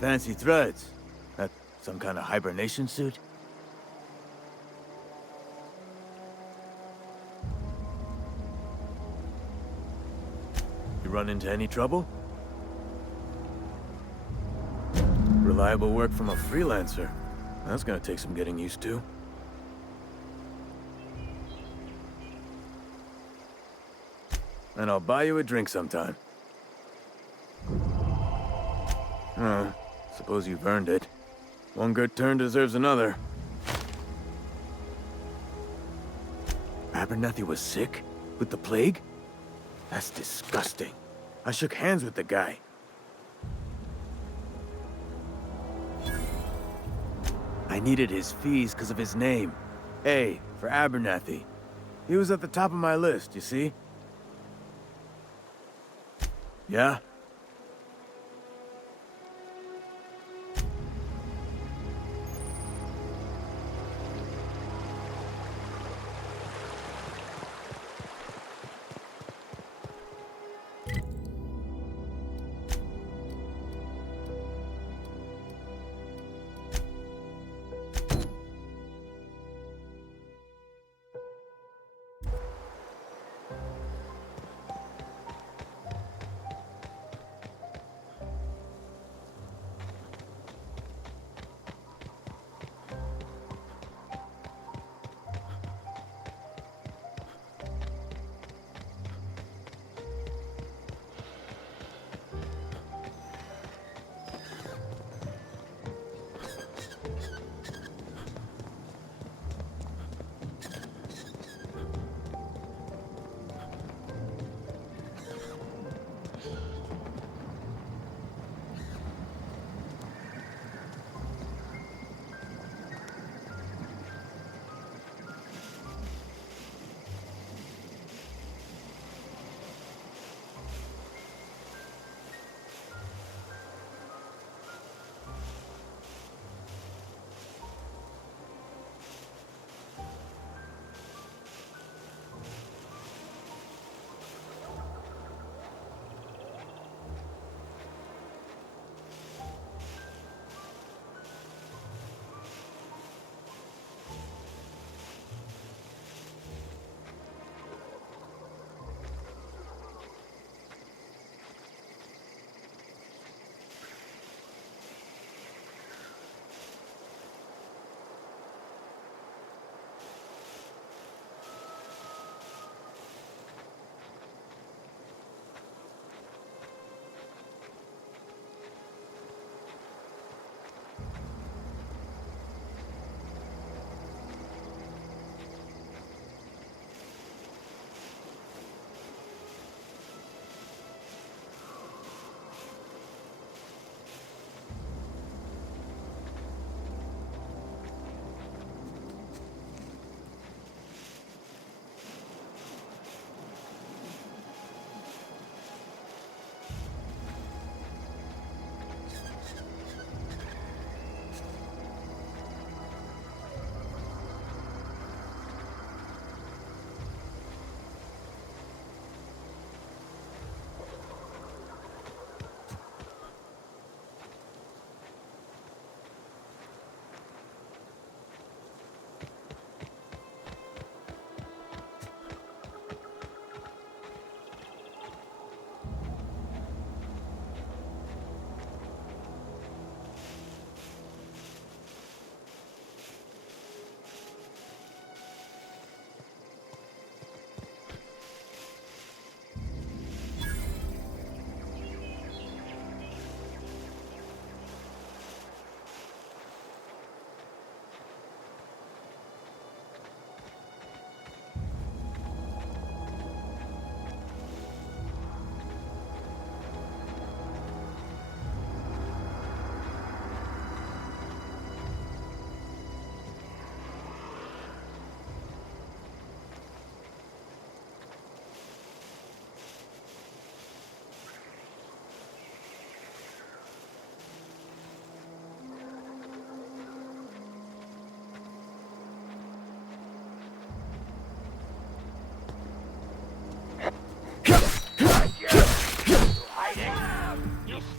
Fancy threads. That some kind of hibernation suit? You run into any trouble? Reliable work from a freelancer. That's gonna take some getting used to. And I'll buy you a drink sometime. Oh, suppose you've earned it. One good turn deserves another. Abernathy was sick? With the plague? That's disgusting. I shook hands with the guy. I needed his fees because of his name. A, for Abernathy. He was at the top of my list, you see? Yeah?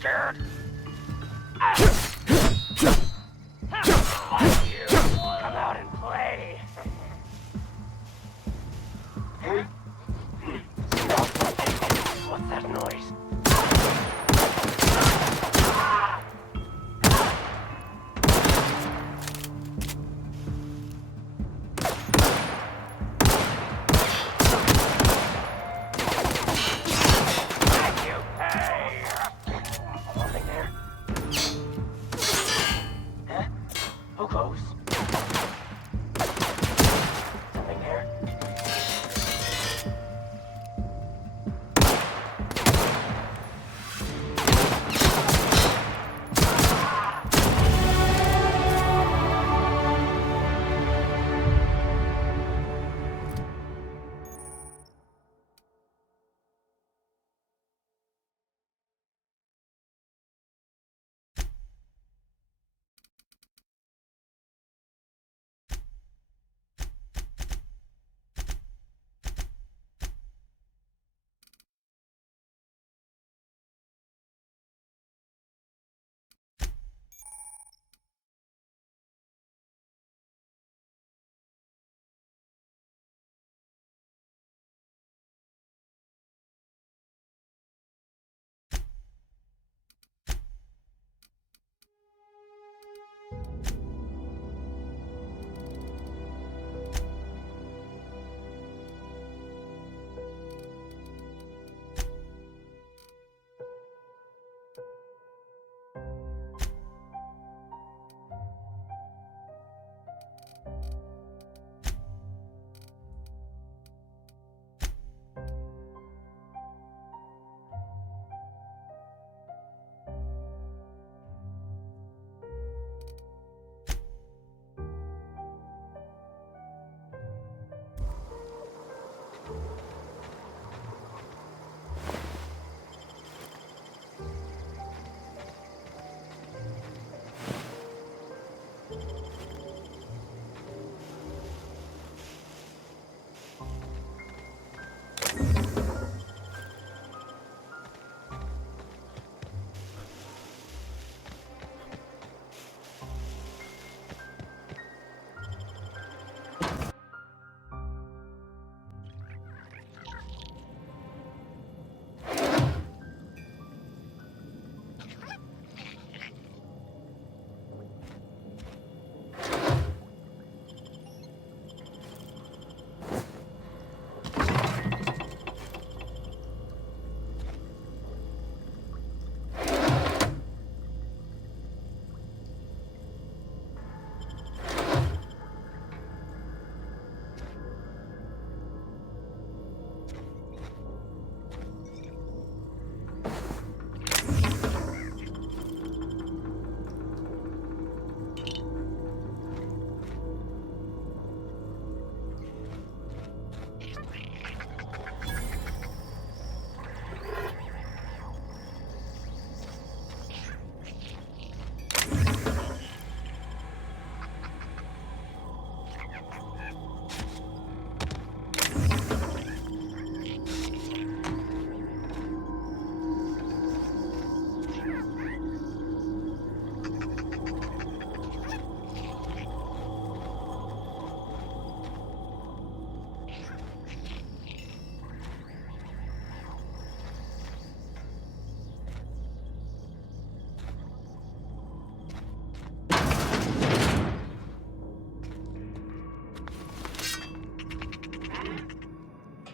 Scared? Come out and play. What's that noise? Who goes? Something there.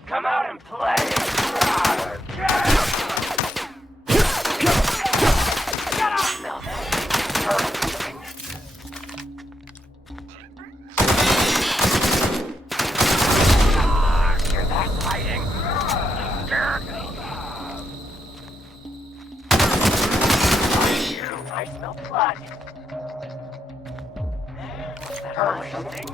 Come out and play! Get off, Milton! Hear that fighting? I smell blood. That hurt something.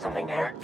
Something there?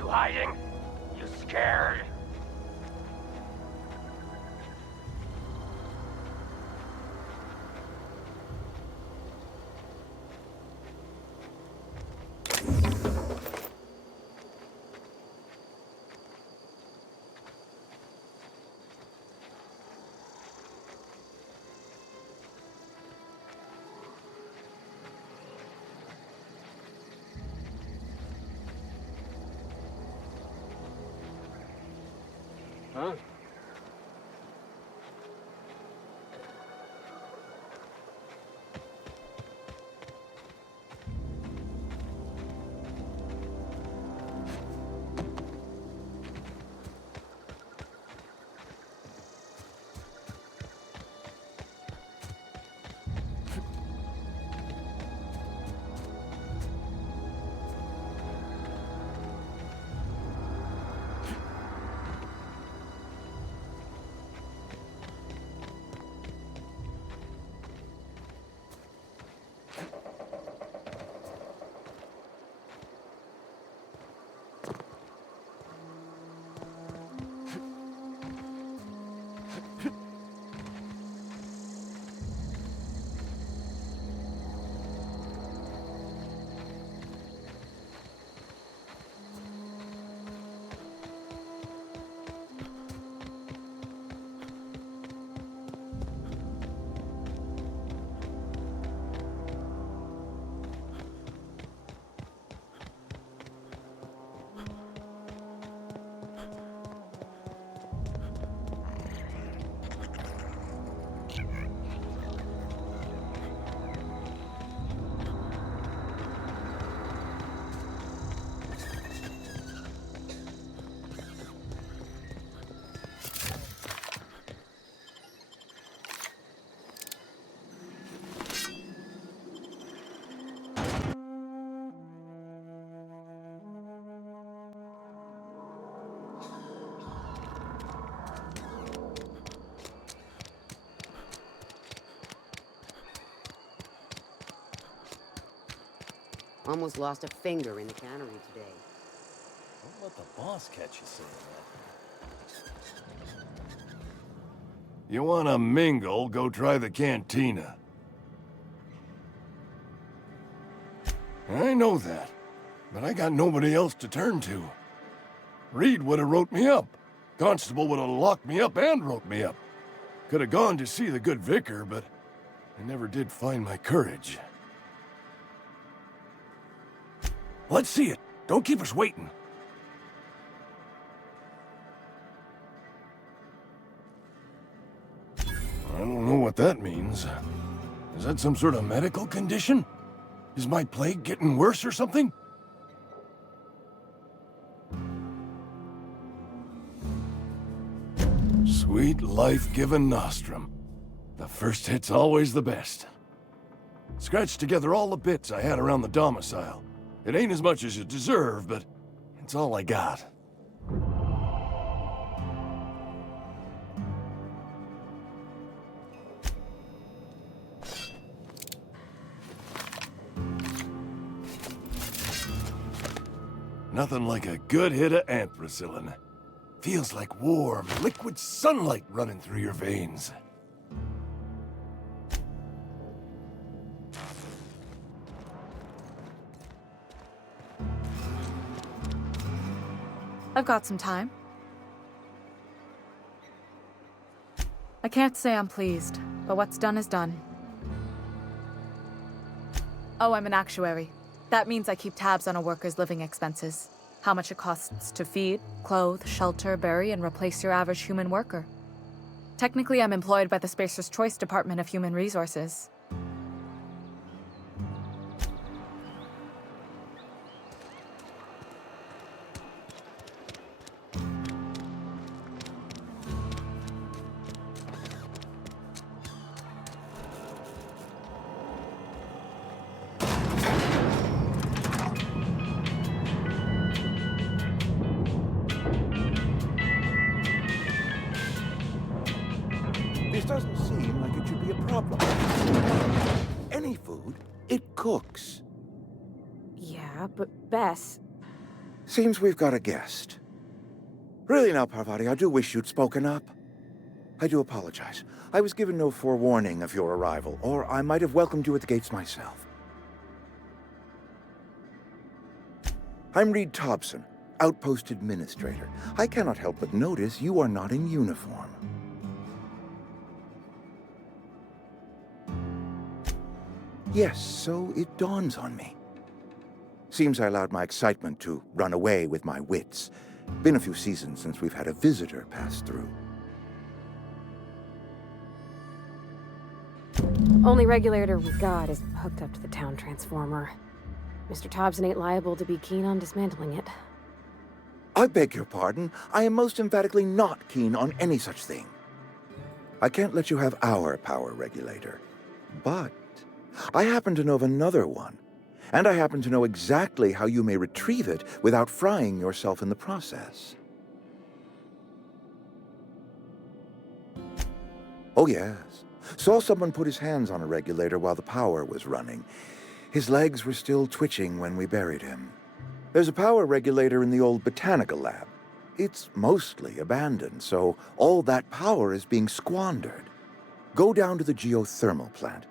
You hiding? You scared? Huh? Almost lost a finger in the cannery today. Don't let the boss catch you saying that. You wanna mingle, go try the cantina. I know that, but I got nobody else to turn to. Reed would have wrote me up. Constable would have locked me up and wrote me up. Could have gone to see the good vicar, but I never did find my courage. Let's see it. Don't keep us waiting. I don't know what that means. Is that some sort of medical condition? Is my plague getting worse or something? Sweet life-giving nostrum. The first hit's always the best. Scratched together all the bits I had around the domicile. It ain't as much as you deserve, but it's all I got. Nothing like a good hit of ampicillin. Feels like warm, liquid sunlight running through your veins. I've got some time. I can't say I'm pleased, but what's done is done. Oh, I'm an actuary. That means I keep tabs on a worker's living expenses. How much it costs to feed, clothe, shelter, bury, and replace your average human worker. Technically, I'm employed by the Spacer's Choice Department of Human Resources. This doesn't seem like it should be a problem. Any food, it cooks. Yeah, but Bess... Seems we've got a guest. Really now, Parvati, I do wish you'd spoken up. I do apologize. I was given no forewarning of your arrival, or I might have welcomed you at the gates myself. I'm Reed Thompson, Outpost Administrator. I cannot help but notice you are not in uniform. Yes, so it dawns on me. Seems I allowed my excitement to run away with my wits. Been a few seasons since we've had a visitor pass through. Only regulator we got is hooked up to the town transformer. Mr. Thompson ain't liable to be keen on dismantling it. I beg your pardon. I am most emphatically not keen on any such thing. I can't let you have our power regulator. But I happen to know of another one. And I happen to know exactly how you may retrieve it without frying yourself in the process. Oh, yes. Saw someone put his hands on a regulator while the power was running. His legs were still twitching when we buried him. There's a power regulator in the old botanical lab. It's mostly abandoned, so all that power is being squandered. Go down to the geothermal plant.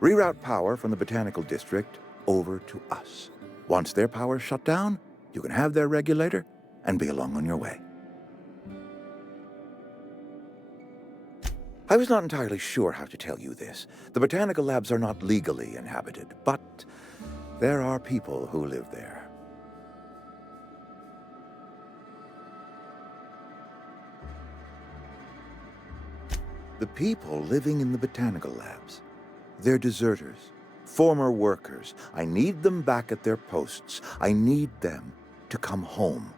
Reroute power from the botanical district over to us. Once their power's shut down, you can have their regulator and be along on your way. I was not entirely sure how to tell you this. The botanical labs are not legally inhabited, but there are people who live there. The people living in the botanical labs, they're deserters, former workers. I need them back at their posts. I need them to come home.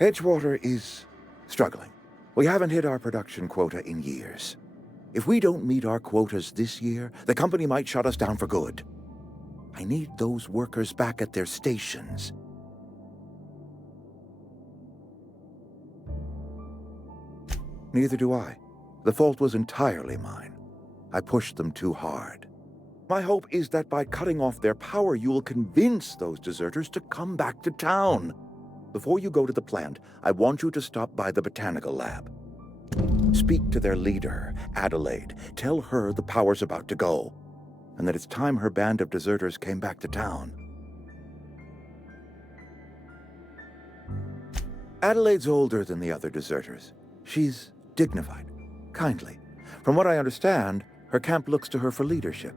Edgewater is struggling. We haven't hit our production quota in years. If we don't meet our quotas this year, the company might shut us down for good. I need those workers back at their stations. Neither do I. The fault was entirely mine. I pushed them too hard. My hope is that by cutting off their power, you will convince those deserters to come back to town. Before you go to the plant, I want you to stop by the botanical lab. Speak to their leader, Adelaide. Tell her the power's about to go, and that it's time her band of deserters came back to town. Adelaide's older than the other deserters. She's dignified, kindly. From what I understand, her camp looks to her for leadership.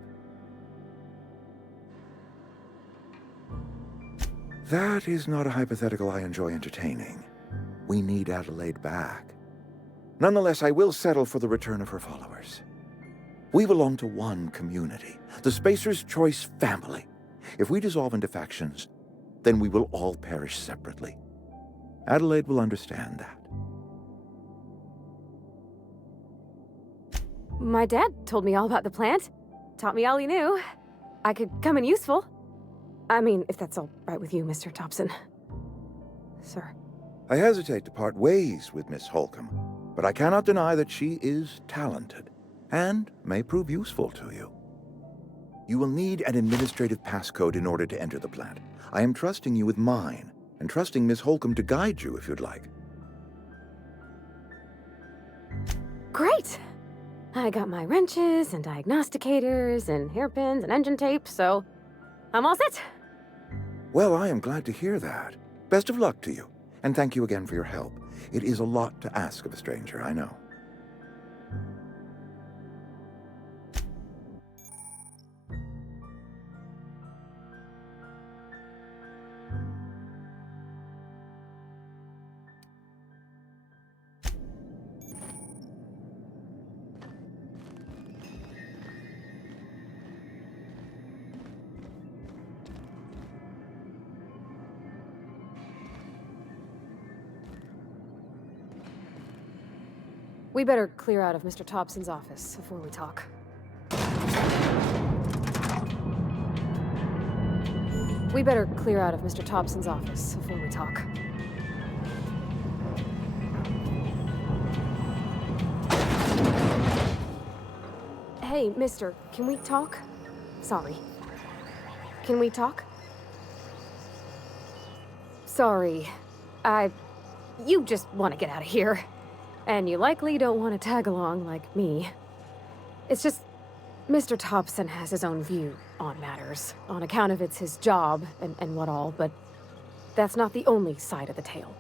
That is not a hypothetical I enjoy entertaining. We need Adelaide back. Nonetheless, I will settle for the return of her followers. We belong to one community, the Spacer's Choice family. If we dissolve into factions, then we will all perish separately. Adelaide will understand that. My dad told me all about the plant. Taught me all he knew. I could come in useful. I mean, if that's all right with you, Mr. Thompson. Sir. I hesitate to part ways with Miss Holcomb, but I cannot deny that she is talented and may prove useful to you. You will need an administrative passcode in order to enter the plant. I am trusting you with mine, and trusting Miss Holcomb to guide you if you'd like. Great! I got my wrenches and diagnosticators and hairpins and engine tape, so I'm all set. Well, I am glad to hear that. Best of luck to you, and thank you again for your help. It is a lot to ask of a stranger, I know. We better clear out of Mr. Thompson's office before we talk. We better clear out of Mr. Thompson's office before we talk. Hey, mister, can we talk? Sorry. Can we talk? Sorry. You just want to get out of here. And you likely don't want to tag along like me. It's just, Mr. Thompson has his own view on matters, on account of it's his job and what all, but that's not the only side of the tale.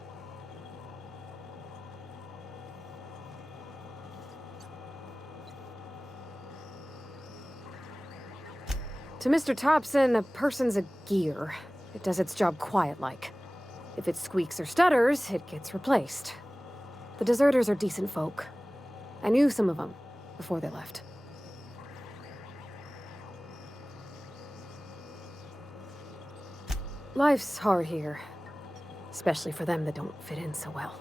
To Mr. Thompson, a person's a gear. It does its job quiet-like. If it squeaks or stutters, it gets replaced. The deserters are decent folk. I knew some of them before they left. Life's hard here, especially for them that don't fit in so well.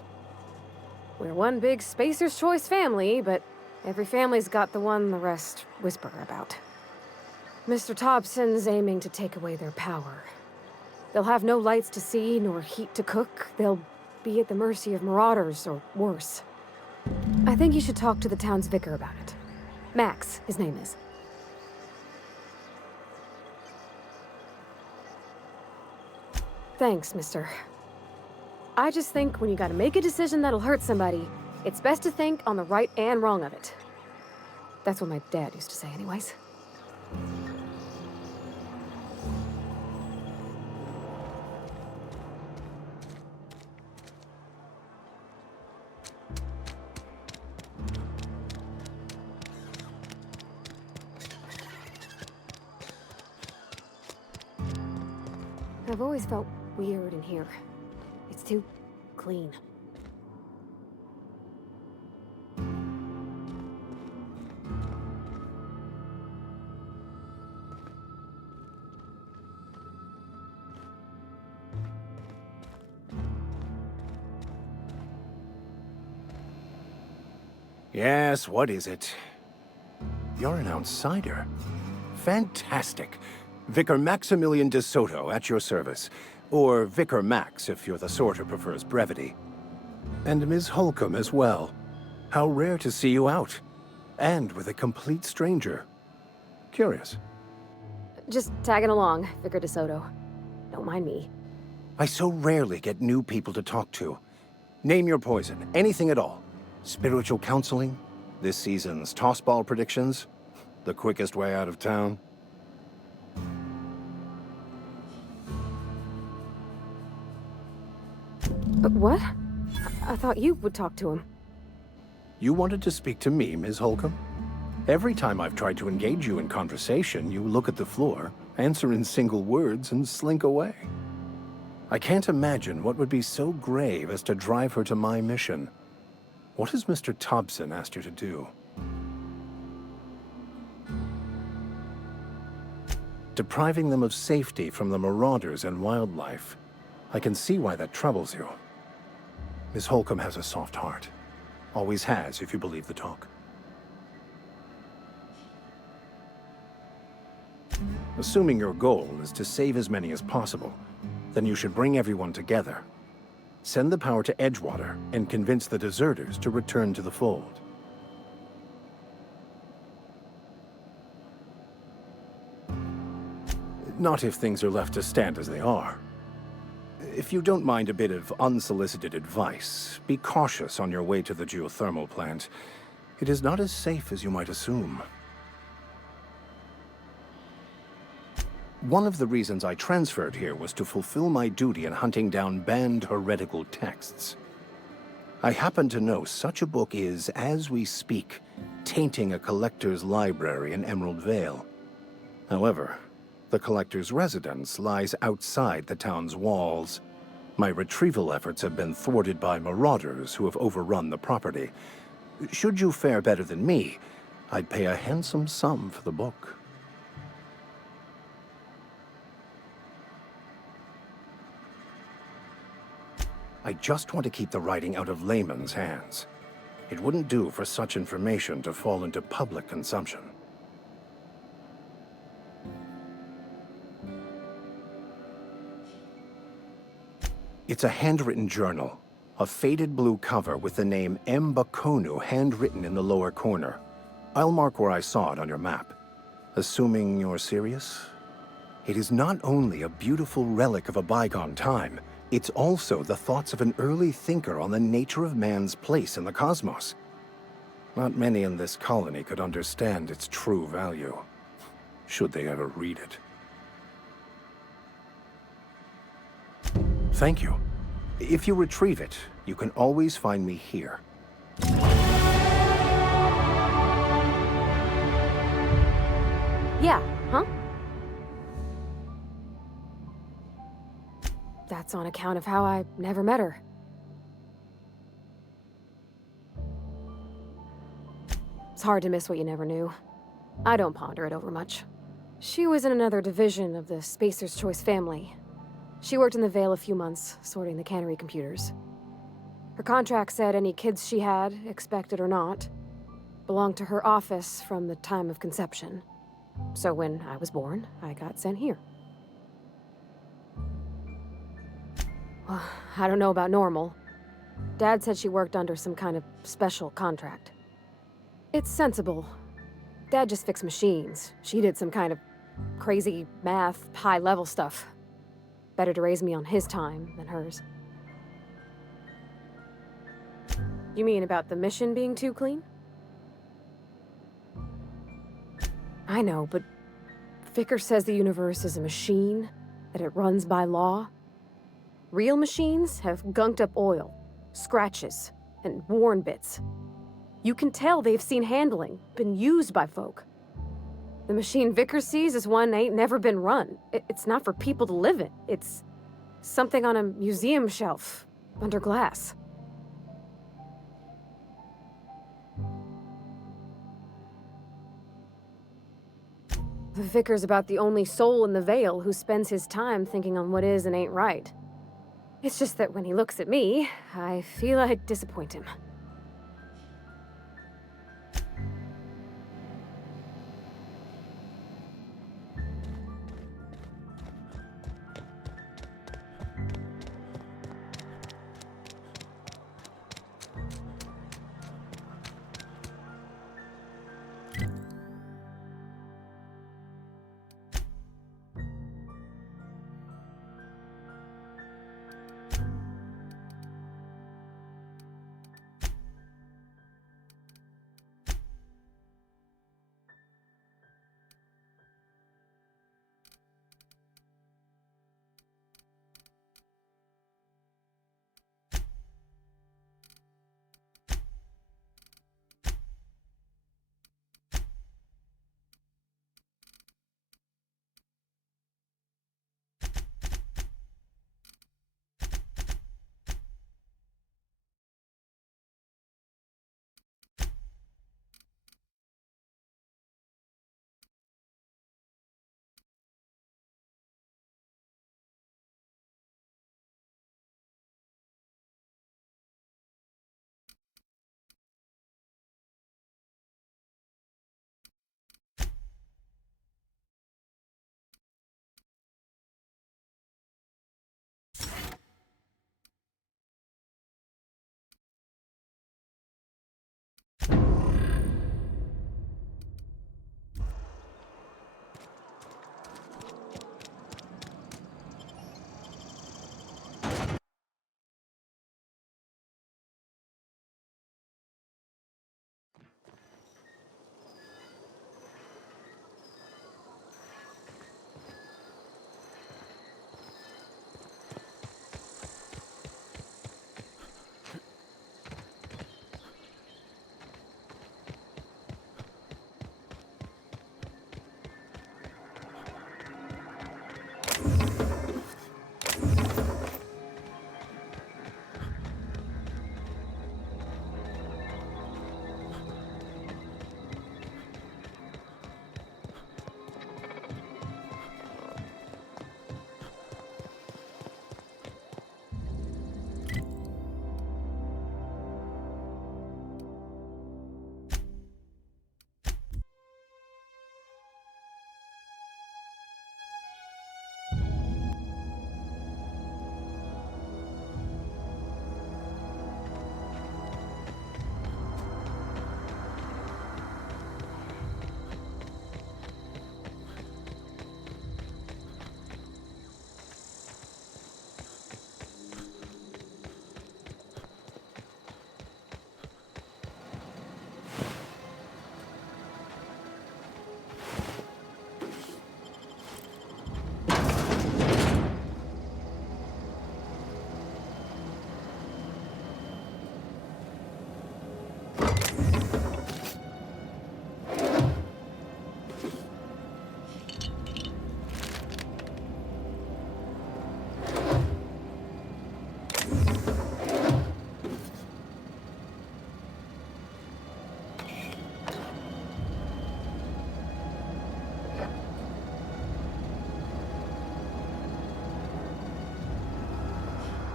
We're one big Spacer's Choice family, but every family's got the one the rest whisper about. Mr. Thompson's aiming to take away their power. They'll have no lights to see, nor heat to cook. They'll be at the mercy of marauders, or worse. I think you should talk to the town's vicar about it. Max, his name is. Thanks, mister. I just think when you gotta make a decision that'll hurt somebody, it's best to think on the right and wrong of it. That's what my dad used to say anyways. I've always felt weird in here. It's too clean. Yes, what is it? You're an outsider. Fantastic. Vicar Maximilian de Soto, at your service. Or Vicar Max, if you're the sort who prefers brevity. And Ms. Holcomb as well. How rare to see you out. And with a complete stranger. Curious. Just tagging along, Vicar DeSoto. Don't mind me. I so rarely get new people to talk to. Name your poison, anything at all. Spiritual counseling? This season's tossball predictions? The quickest way out of town? But what? I thought you would talk to him. You wanted to speak to me, Ms. Holcomb? Every time I've tried to engage you in conversation, you look at the floor, answer in single words, and slink away. I can't imagine what would be so grave as to drive her to my mission. What has Mr. Thompson asked you to do? Depriving them of safety from the marauders and wildlife. I can see why that troubles you. Miss Holcomb has a soft heart. Always has, if you believe the talk. Assuming your goal is to save as many as possible, then you should bring everyone together. Send the power to Edgewater and convince the deserters to return to the fold. Not if things are left to stand as they are. If you don't mind a bit of unsolicited advice, be cautious on your way to the geothermal plant. It is not as safe as you might assume. One of the reasons I transferred here was to fulfill my duty in hunting down banned heretical texts. I happen to know such a book is, as we speak, tainting a collector's library in Emerald Vale. However, the collector's residence lies outside the town's walls. My retrieval efforts have been thwarted by marauders who have overrun the property. Should you fare better than me, I'd pay a handsome sum for the book. I just want to keep the writing out of layman's hands. It wouldn't do for such information to fall into public consumption. It's a handwritten journal, a faded blue cover with the name M. Bakonu handwritten in the lower corner. I'll mark where I saw it on your map. Assuming you're serious? It is not only a beautiful relic of a bygone time, it's also the thoughts of an early thinker on the nature of man's place in the cosmos. Not many in this colony could understand its true value, should they ever read it. Thank you. If you retrieve it, you can always find me here. Yeah, huh? That's on account of how I never met her. It's hard to miss what you never knew. I don't ponder it over much. She was in another division of the Spacer's Choice family. She worked in the Vale a few months, sorting the cannery computers. Her contract said any kids she had, expected or not, belonged to her office from the time of conception. So when I was born, I got sent here. Well, I don't know about normal. Dad said she worked under some kind of special contract. It's sensible. Dad just fixed machines. She did some kind of crazy math, high-level stuff. Better to raise me on his time than hers. You mean about the mission being too clean? I know, but Vicker says the universe is a machine, that it runs by law. Real machines have gunked up oil, scratches, and worn bits. You can tell they've seen handling, been used by folk. The machine Vicker sees is one ain't never been run. It's not for people to live in. It's something on a museum shelf, under glass. The Vicar's about the only soul in the Vale who spends his time thinking on what is and ain't right. It's just that when he looks at me, I feel I'd disappoint him.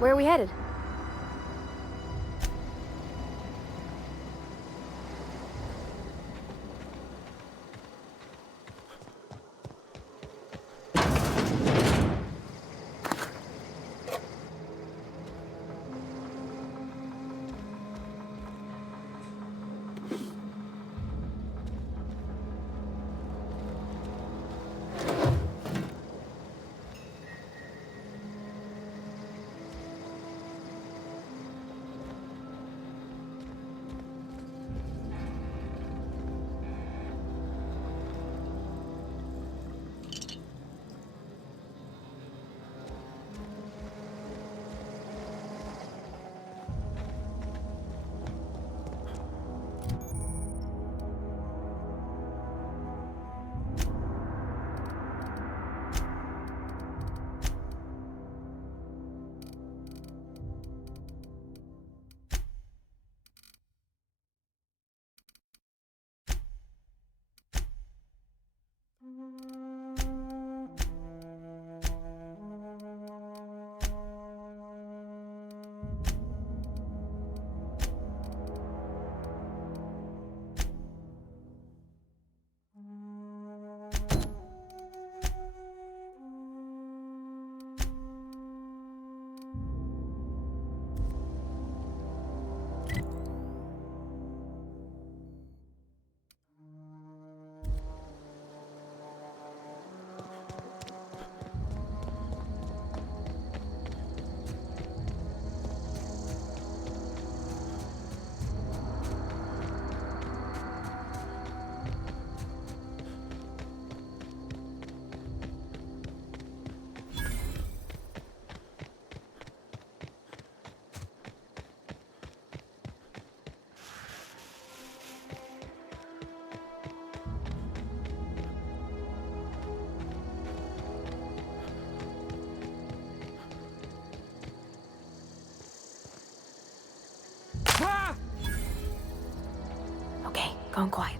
Where are we headed? Okay, going quiet.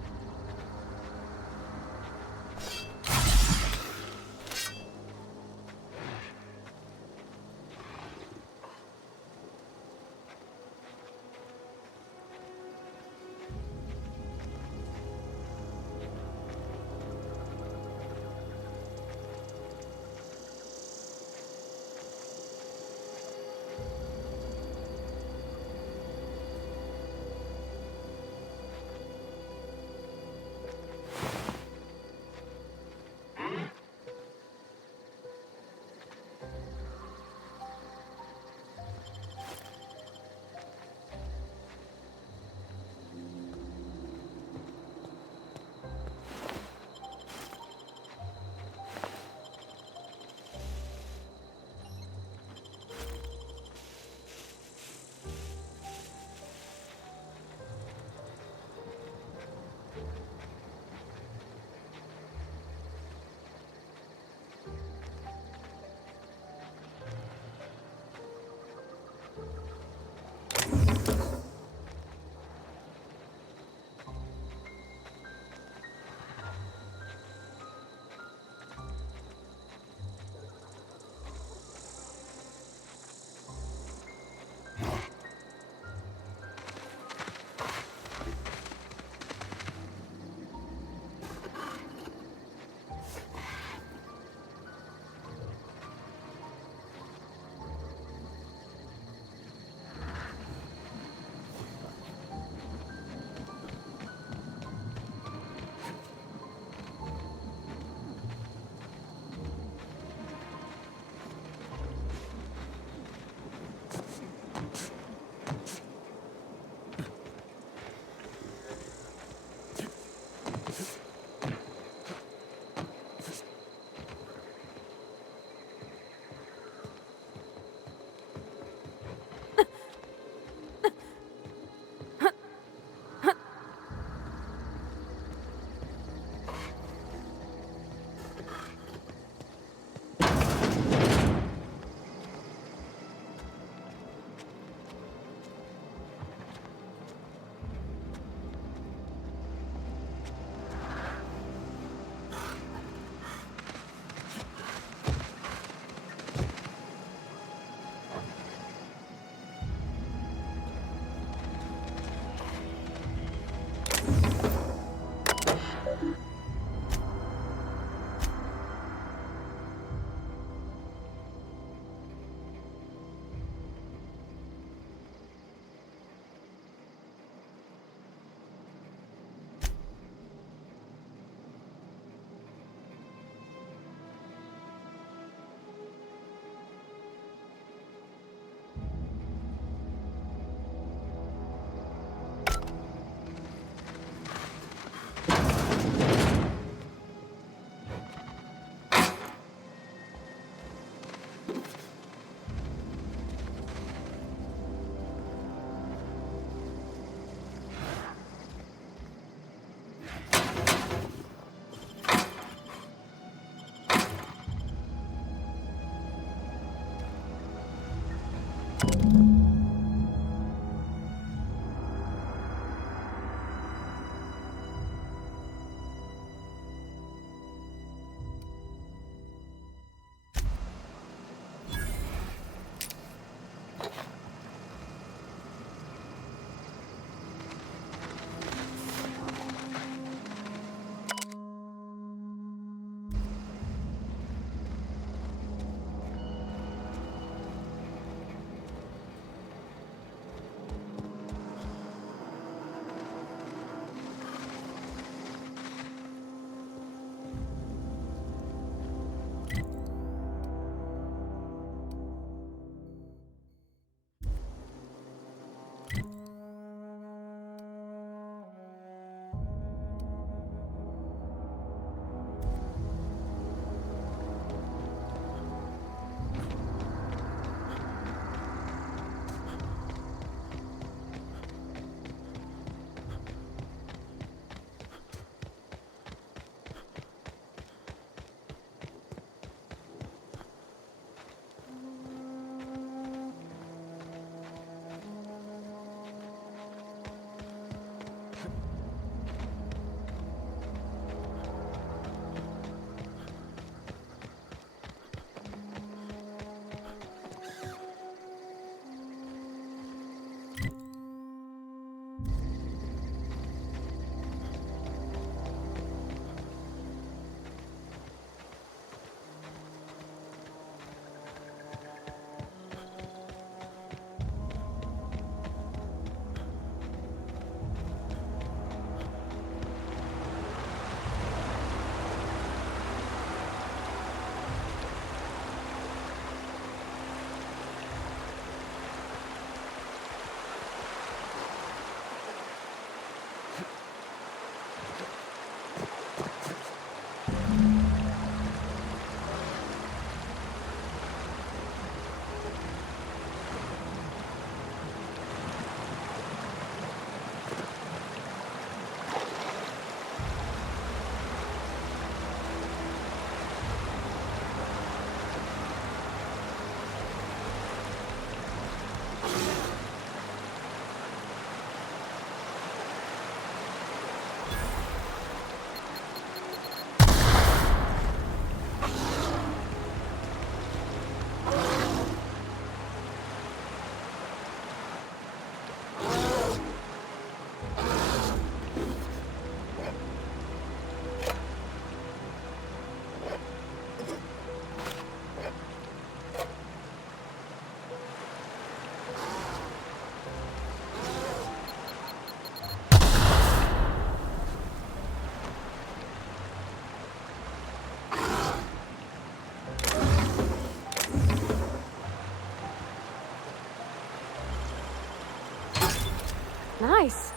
Nice.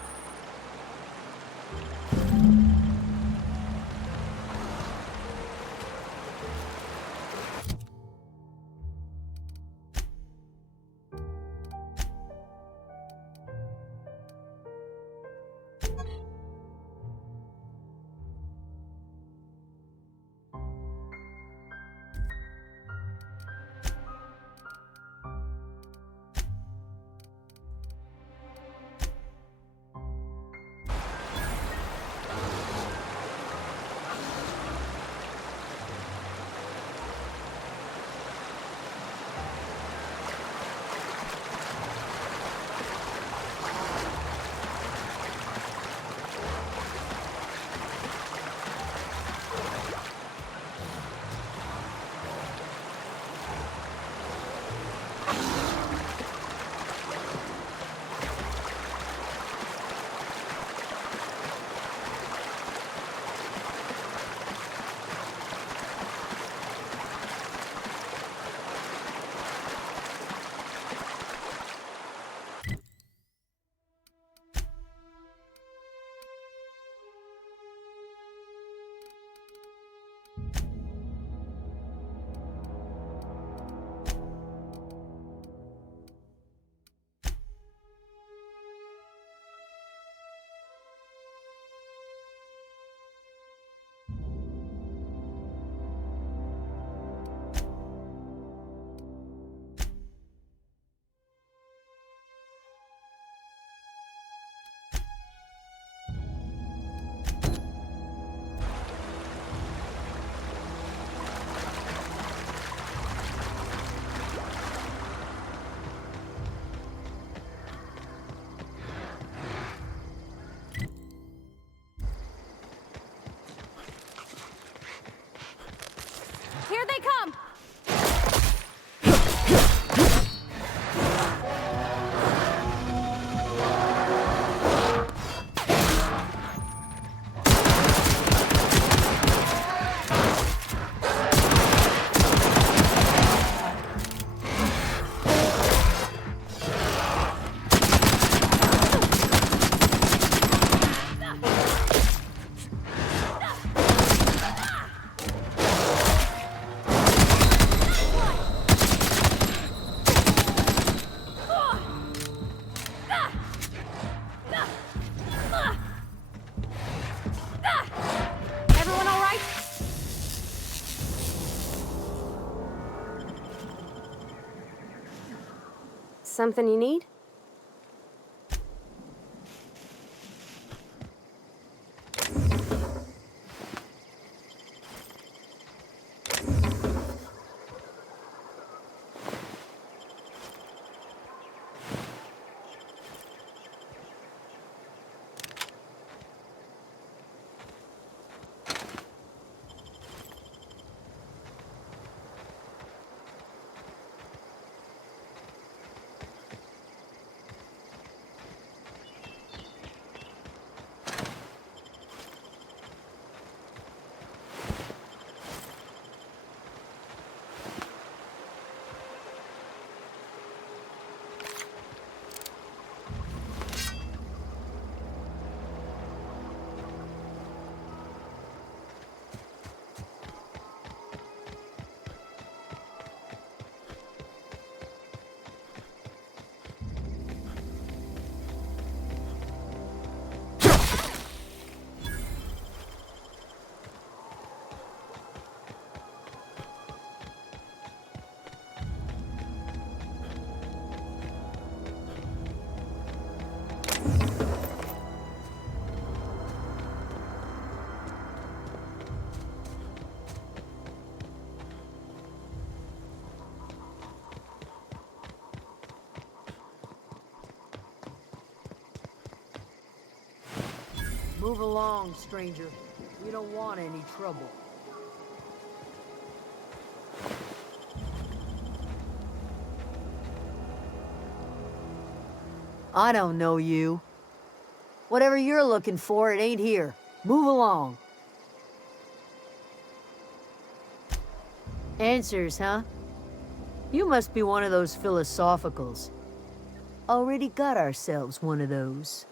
Here they come! Everyone all right? Something you need? Move along, stranger. We don't want any trouble. I don't know you. Whatever you're looking for, it ain't here. Move along. Answers, huh? You must be one of those philosophicals. Already got ourselves one of those.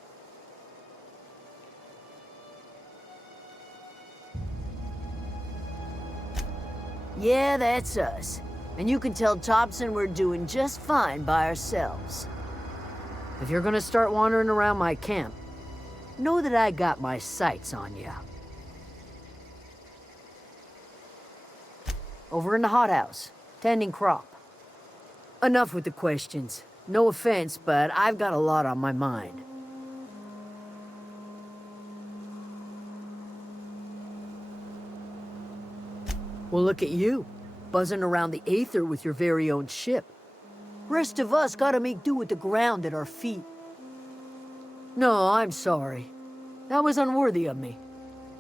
Yeah, that's us. And you can tell Thompson we're doing just fine by ourselves. If you're gonna start wandering around my camp, know that I got my sights on you. Over in the hothouse, tending crop. Enough with the questions. No offense, but I've got a lot on my mind. Well, look at you, buzzing around the Aether with your very own ship. Rest of us gotta make do with the ground at our feet. No, I'm sorry. That was unworthy of me.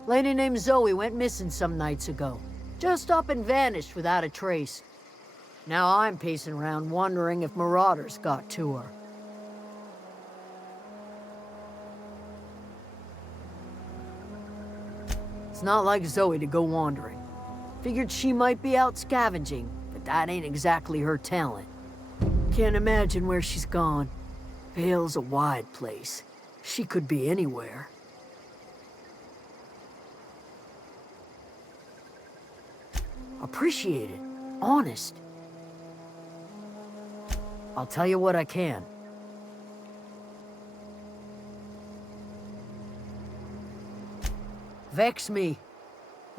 Lady named Zoe went missing some nights ago. Just up and vanished without a trace. Now I'm pacing around wondering if marauders got to her. It's not like Zoe to go wandering. Figured she might be out scavenging, but that ain't exactly her talent. Can't imagine where she's gone. Vale's a wide place. She could be anywhere. Appreciate it. Honest. I'll tell you what I can. Vex me.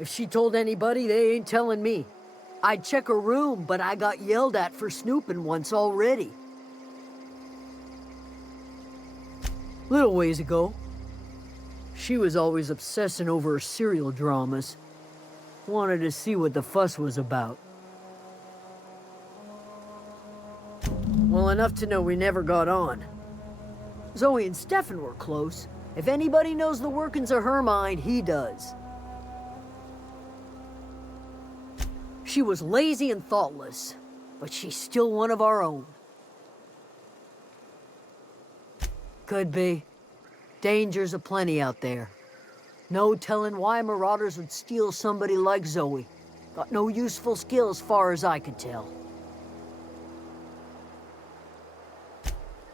If she told anybody, they ain't telling me. I'd check her room, but I got yelled at for snooping once already. Little ways ago, she was always obsessing over her serial dramas. Wanted to see what the fuss was about. Well, enough to know we never got on. Zoe and Stefan were close. If anybody knows the workings of her mind, he does. She was lazy and thoughtless, but she's still one of our own. Could be. Dangers aplenty out there. No telling why marauders would steal somebody like Zoe. Got no useful skill as far as I can tell.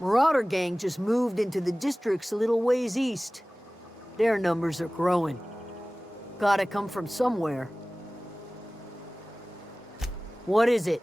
Marauder gang just moved into the districts a little ways east. Their numbers are growing. Gotta come from somewhere. What is it?